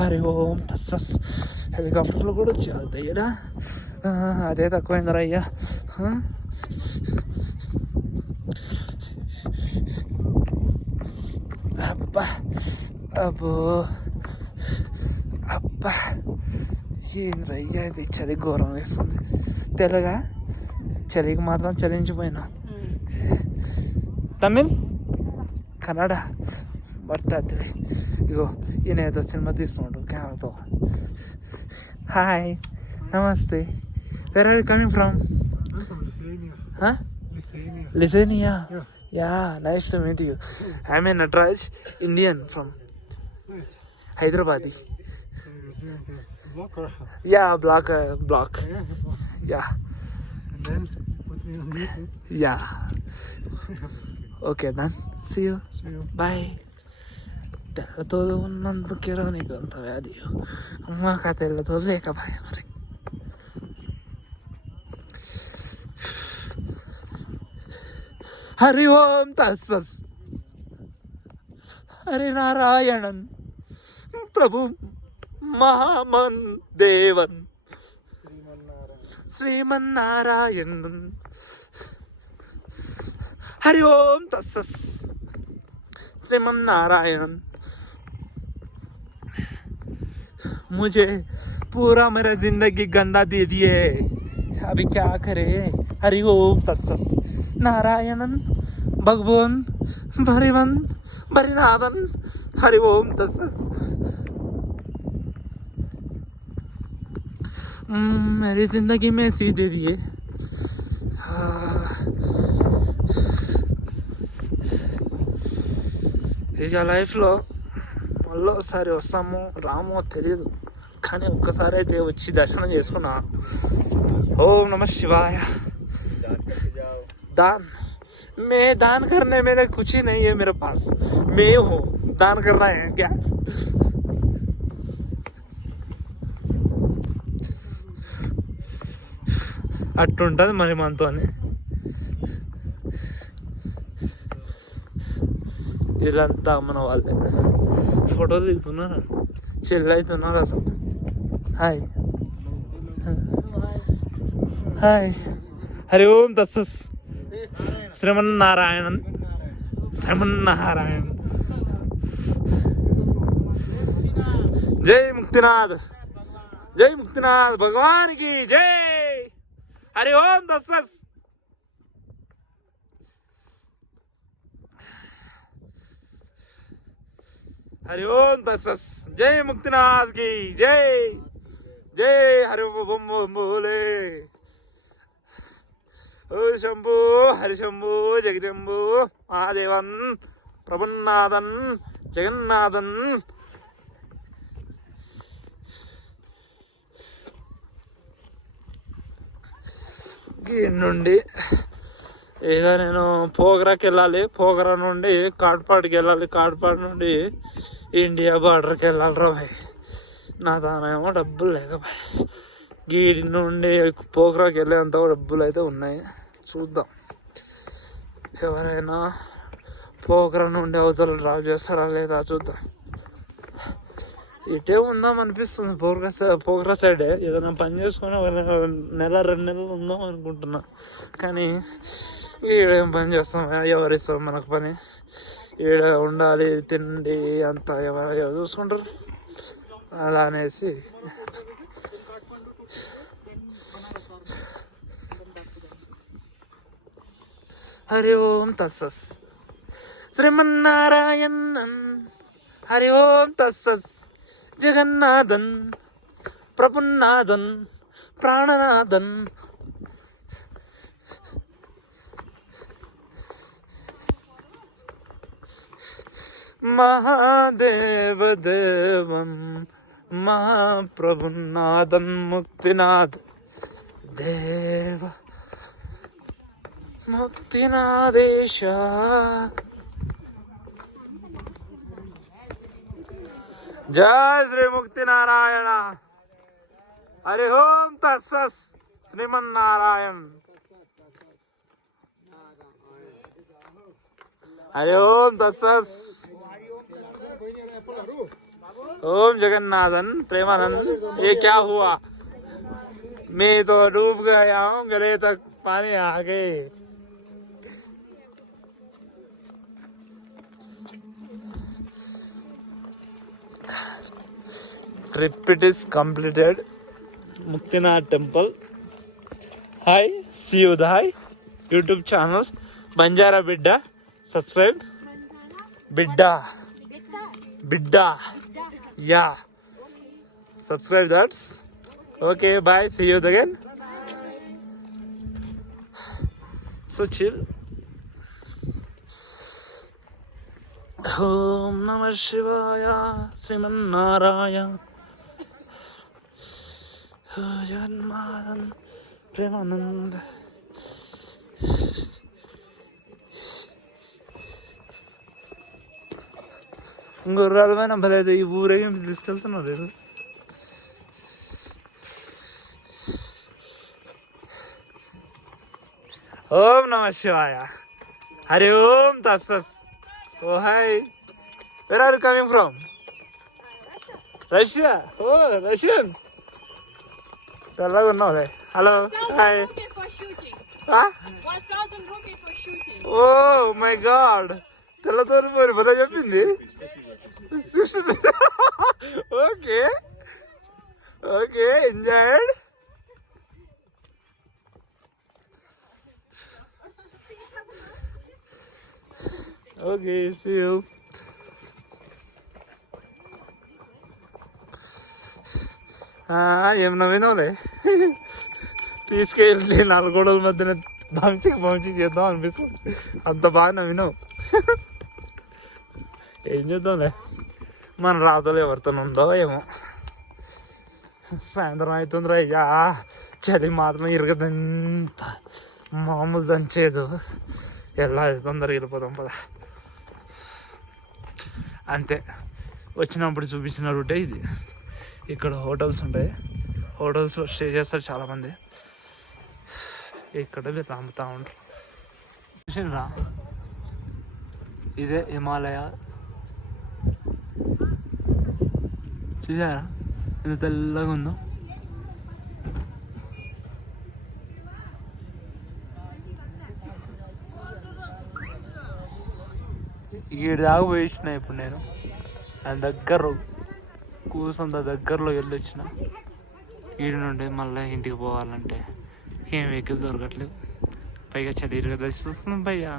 హరి ఓం తస్సస్. హెలికాప్టర్లు కూడా వచ్చారు అయ్యడా. అదే తక్కువైందిరా అయ్యా. అబ్బా అబ్బో అబ్బా, ఏంద్ర అయ్యా ఇది. చలి ఘోరం వేస్తుంది. తెలుగా, చలికి మాత్రం చలించిపోయినా. తమిళ్, కన్నడ బర్తాది. ఇగో ఈయన ఏదో సినిమా తీస్తున్నాడు కెమెరాతో. హాయ్, నమస్తే, Where are you coming from? I'm from Lithuania. Huh? Lithuania. Lithuania. Yeah. Yeah, nice to meet you. I'm a Natraj, Indian from Nice. Hyderabad. So you're doing the vlog or? Yeah, block. Yeah. Yeah, And then put me on YouTube. yeah. Okay, then. See you. See you. Bye. తెల్లతో ఉన్నందుకేరా నీకు అంత వ్యాధి అమ్మాక తెల్లతో లేకపోయా మరి హరి ఓం తస్సస్ హరి నారాయణన్ ప్రభు మహామన్ దేవన్ శ్రీమన్నారాయణన్ హరి ఓం తస్సస్ श्रीमन्नारायण मुझे पूरा मेरा जिंदगी गंदा दे दिए, अभी क्या करे। हरि ओम तत्सस नारायणन भगवान भरिवन भरिनादन हरि ओम तत्सस। मेरी जिंदगी में सी दे दिए। ఇక లైఫ్లో మళ్ళీ ఒకసారి వస్తామో రామో తెలియదు, కానీ ఒక్కసారి అయితే వచ్చి దర్శనం చేసుకున్నా। ఓం నమ శివాయ। दान मैं दान करने मेरे कुछ ही नहीं है मेरे पास, मैं हूँ दान करना है क्या। అట్టుంటుంది మరి మనతో। వీళ్ళంతా మన వాళ్ళే ఫోటోలు దిగుతున్నారు, చెల్లి అవుతున్నారు అసలు। హాయ్ హాయ్ హరి ఓం తత్సస్ శ్రీమన్నారాయణన్ శ్రీమన్నారాయణ్ జై ముక్తినాథ్ జై ముక్తినాథ్ భగవాన్ కి జై। హరి ఓం తత్సస్। हरि ओम तत्सस। जय मुक्तिनाथ की जय। जय हरि बम बोले। ओ शंभु हरि शंभु जगजंभु महादेवन प्रभुनादन जगन्नाथन। నుండి ఇక నేను పోగరాకి వెళ్ళాలి, పోగరా నుండి కాట్పాడ్కి వెళ్ళాలి, కాట్పాడ్ నుండి ఇండియా బార్డర్కి వెళ్ళాలి రా భాయ్। నా దానేమో డబ్బులు లేకపోయి గీడి నుండి పోగరాకి వెళ్ళేంత డబ్బులు అయితే ఉన్నాయి, చూద్దాం ఎవరైనా పోగరా నుండి అవతల డ్రాప్ చేస్తారా లేదా చూద్దాం। ఇటే ఉందాం అనిపిస్తుంది పోగరా సైడే, ఏదైనా పని చేసుకొని నెల 2 నెలలు ఉందాం అనుకుంటున్నా, కానీ ఈడేం పని చేస్తాం, ఎవరిస్తాం మనకు పని। ఈడ ఉండాలి, తిండి అంతా ఎవరు చూసుకుంటారు, అలా అనేసి హరి ఓం తత్సస్ శ్రీమన్నారాయణన్ హరి ఓం తత్సస్ జగన్నాథన్ ప్రపున్నాథన్ ప్రాణనాథన్ महादेव देवं महाप्रभुनाथन मुक्तिनाथ देव मुक्तिनादेश। जय श्री मुक्तिनारायण। हरि ओम तत्सस श्रीमन्नारायण। हरि ओम तत्सस। ओम जगन्नाथन प्रेमानंद। ये क्या हुआ, मैं तो डूब गया हूँ, गले तक पानी आ गए। Trip it is completed. Muktinath temple. Hi, see you the hi YouTube channel Banjara Bidda. Subscribe. Bidda. Yeah. Subscribe that. Okay, bye. See you again. So chill. ఓం నమ శివాయ శ్రీమన్నారాయణ జగన్మాధన్ ప్రేమానంద. గుర్రాల పైన భలేదు ఈ ఊరేగింపు తీసుకెళ్తున్నారు. ఓం నమ శివాయ. హరి ఓం తస్సస్. Oh hi, where are you coming from? Russia. Oh Russian. చల్లగా ఉన్నావులే. Hello hi. 1,000 rupees for shooting. 1,000 rupees for shooting. Oh my god, తెల్లతోరు పోయి భలే చెప్పింది. Okay okay, enjoyed. Okay, see you. ఏం నవ్వినావులే. తీసుకెళ్ళి నాలుగు గోడల మధ్యన బంచి చేద్దాం అనిపిస్తుంది. అంత బాగా నవ్వినావు. ఏం చేద్దాంలే, మన రాతలు ఎవరితో ఉందో ఏమో. సాయంత్రం అవుతుంది అయ్యా, చలి మాత్రం ఇరగదంత మామూలు దంచేదు. ఎలా తొందరగా వెళ్ళిపోదాం పద. అంతే, వచ్చినప్పుడు చూపించిన రూటే ఇది. ఇక్కడ హోటల్స్ ఉంటాయి, హోటల్స్లో స్టే చేస్తారు చాలామంది. ఇక్కడ వీళ్ళు అమ్ముతూ ఉంటారు. చూసినరా, ఇదే హిమాలయ. చూసారా ఎంత తెల్లగా ఉందో. ఈడు దాకా పోయించిన ఇప్పుడు నేను. ఆయన కూసంత దగ్గరలో వెళ్ళొచ్చిన. ఈడు నుండి మళ్ళీ ఇంటికి పోవాలంటే ఏం వెహికల్ దొరకట్లేదు. పైగా చలి ఇరగదస్తుంది పైగా.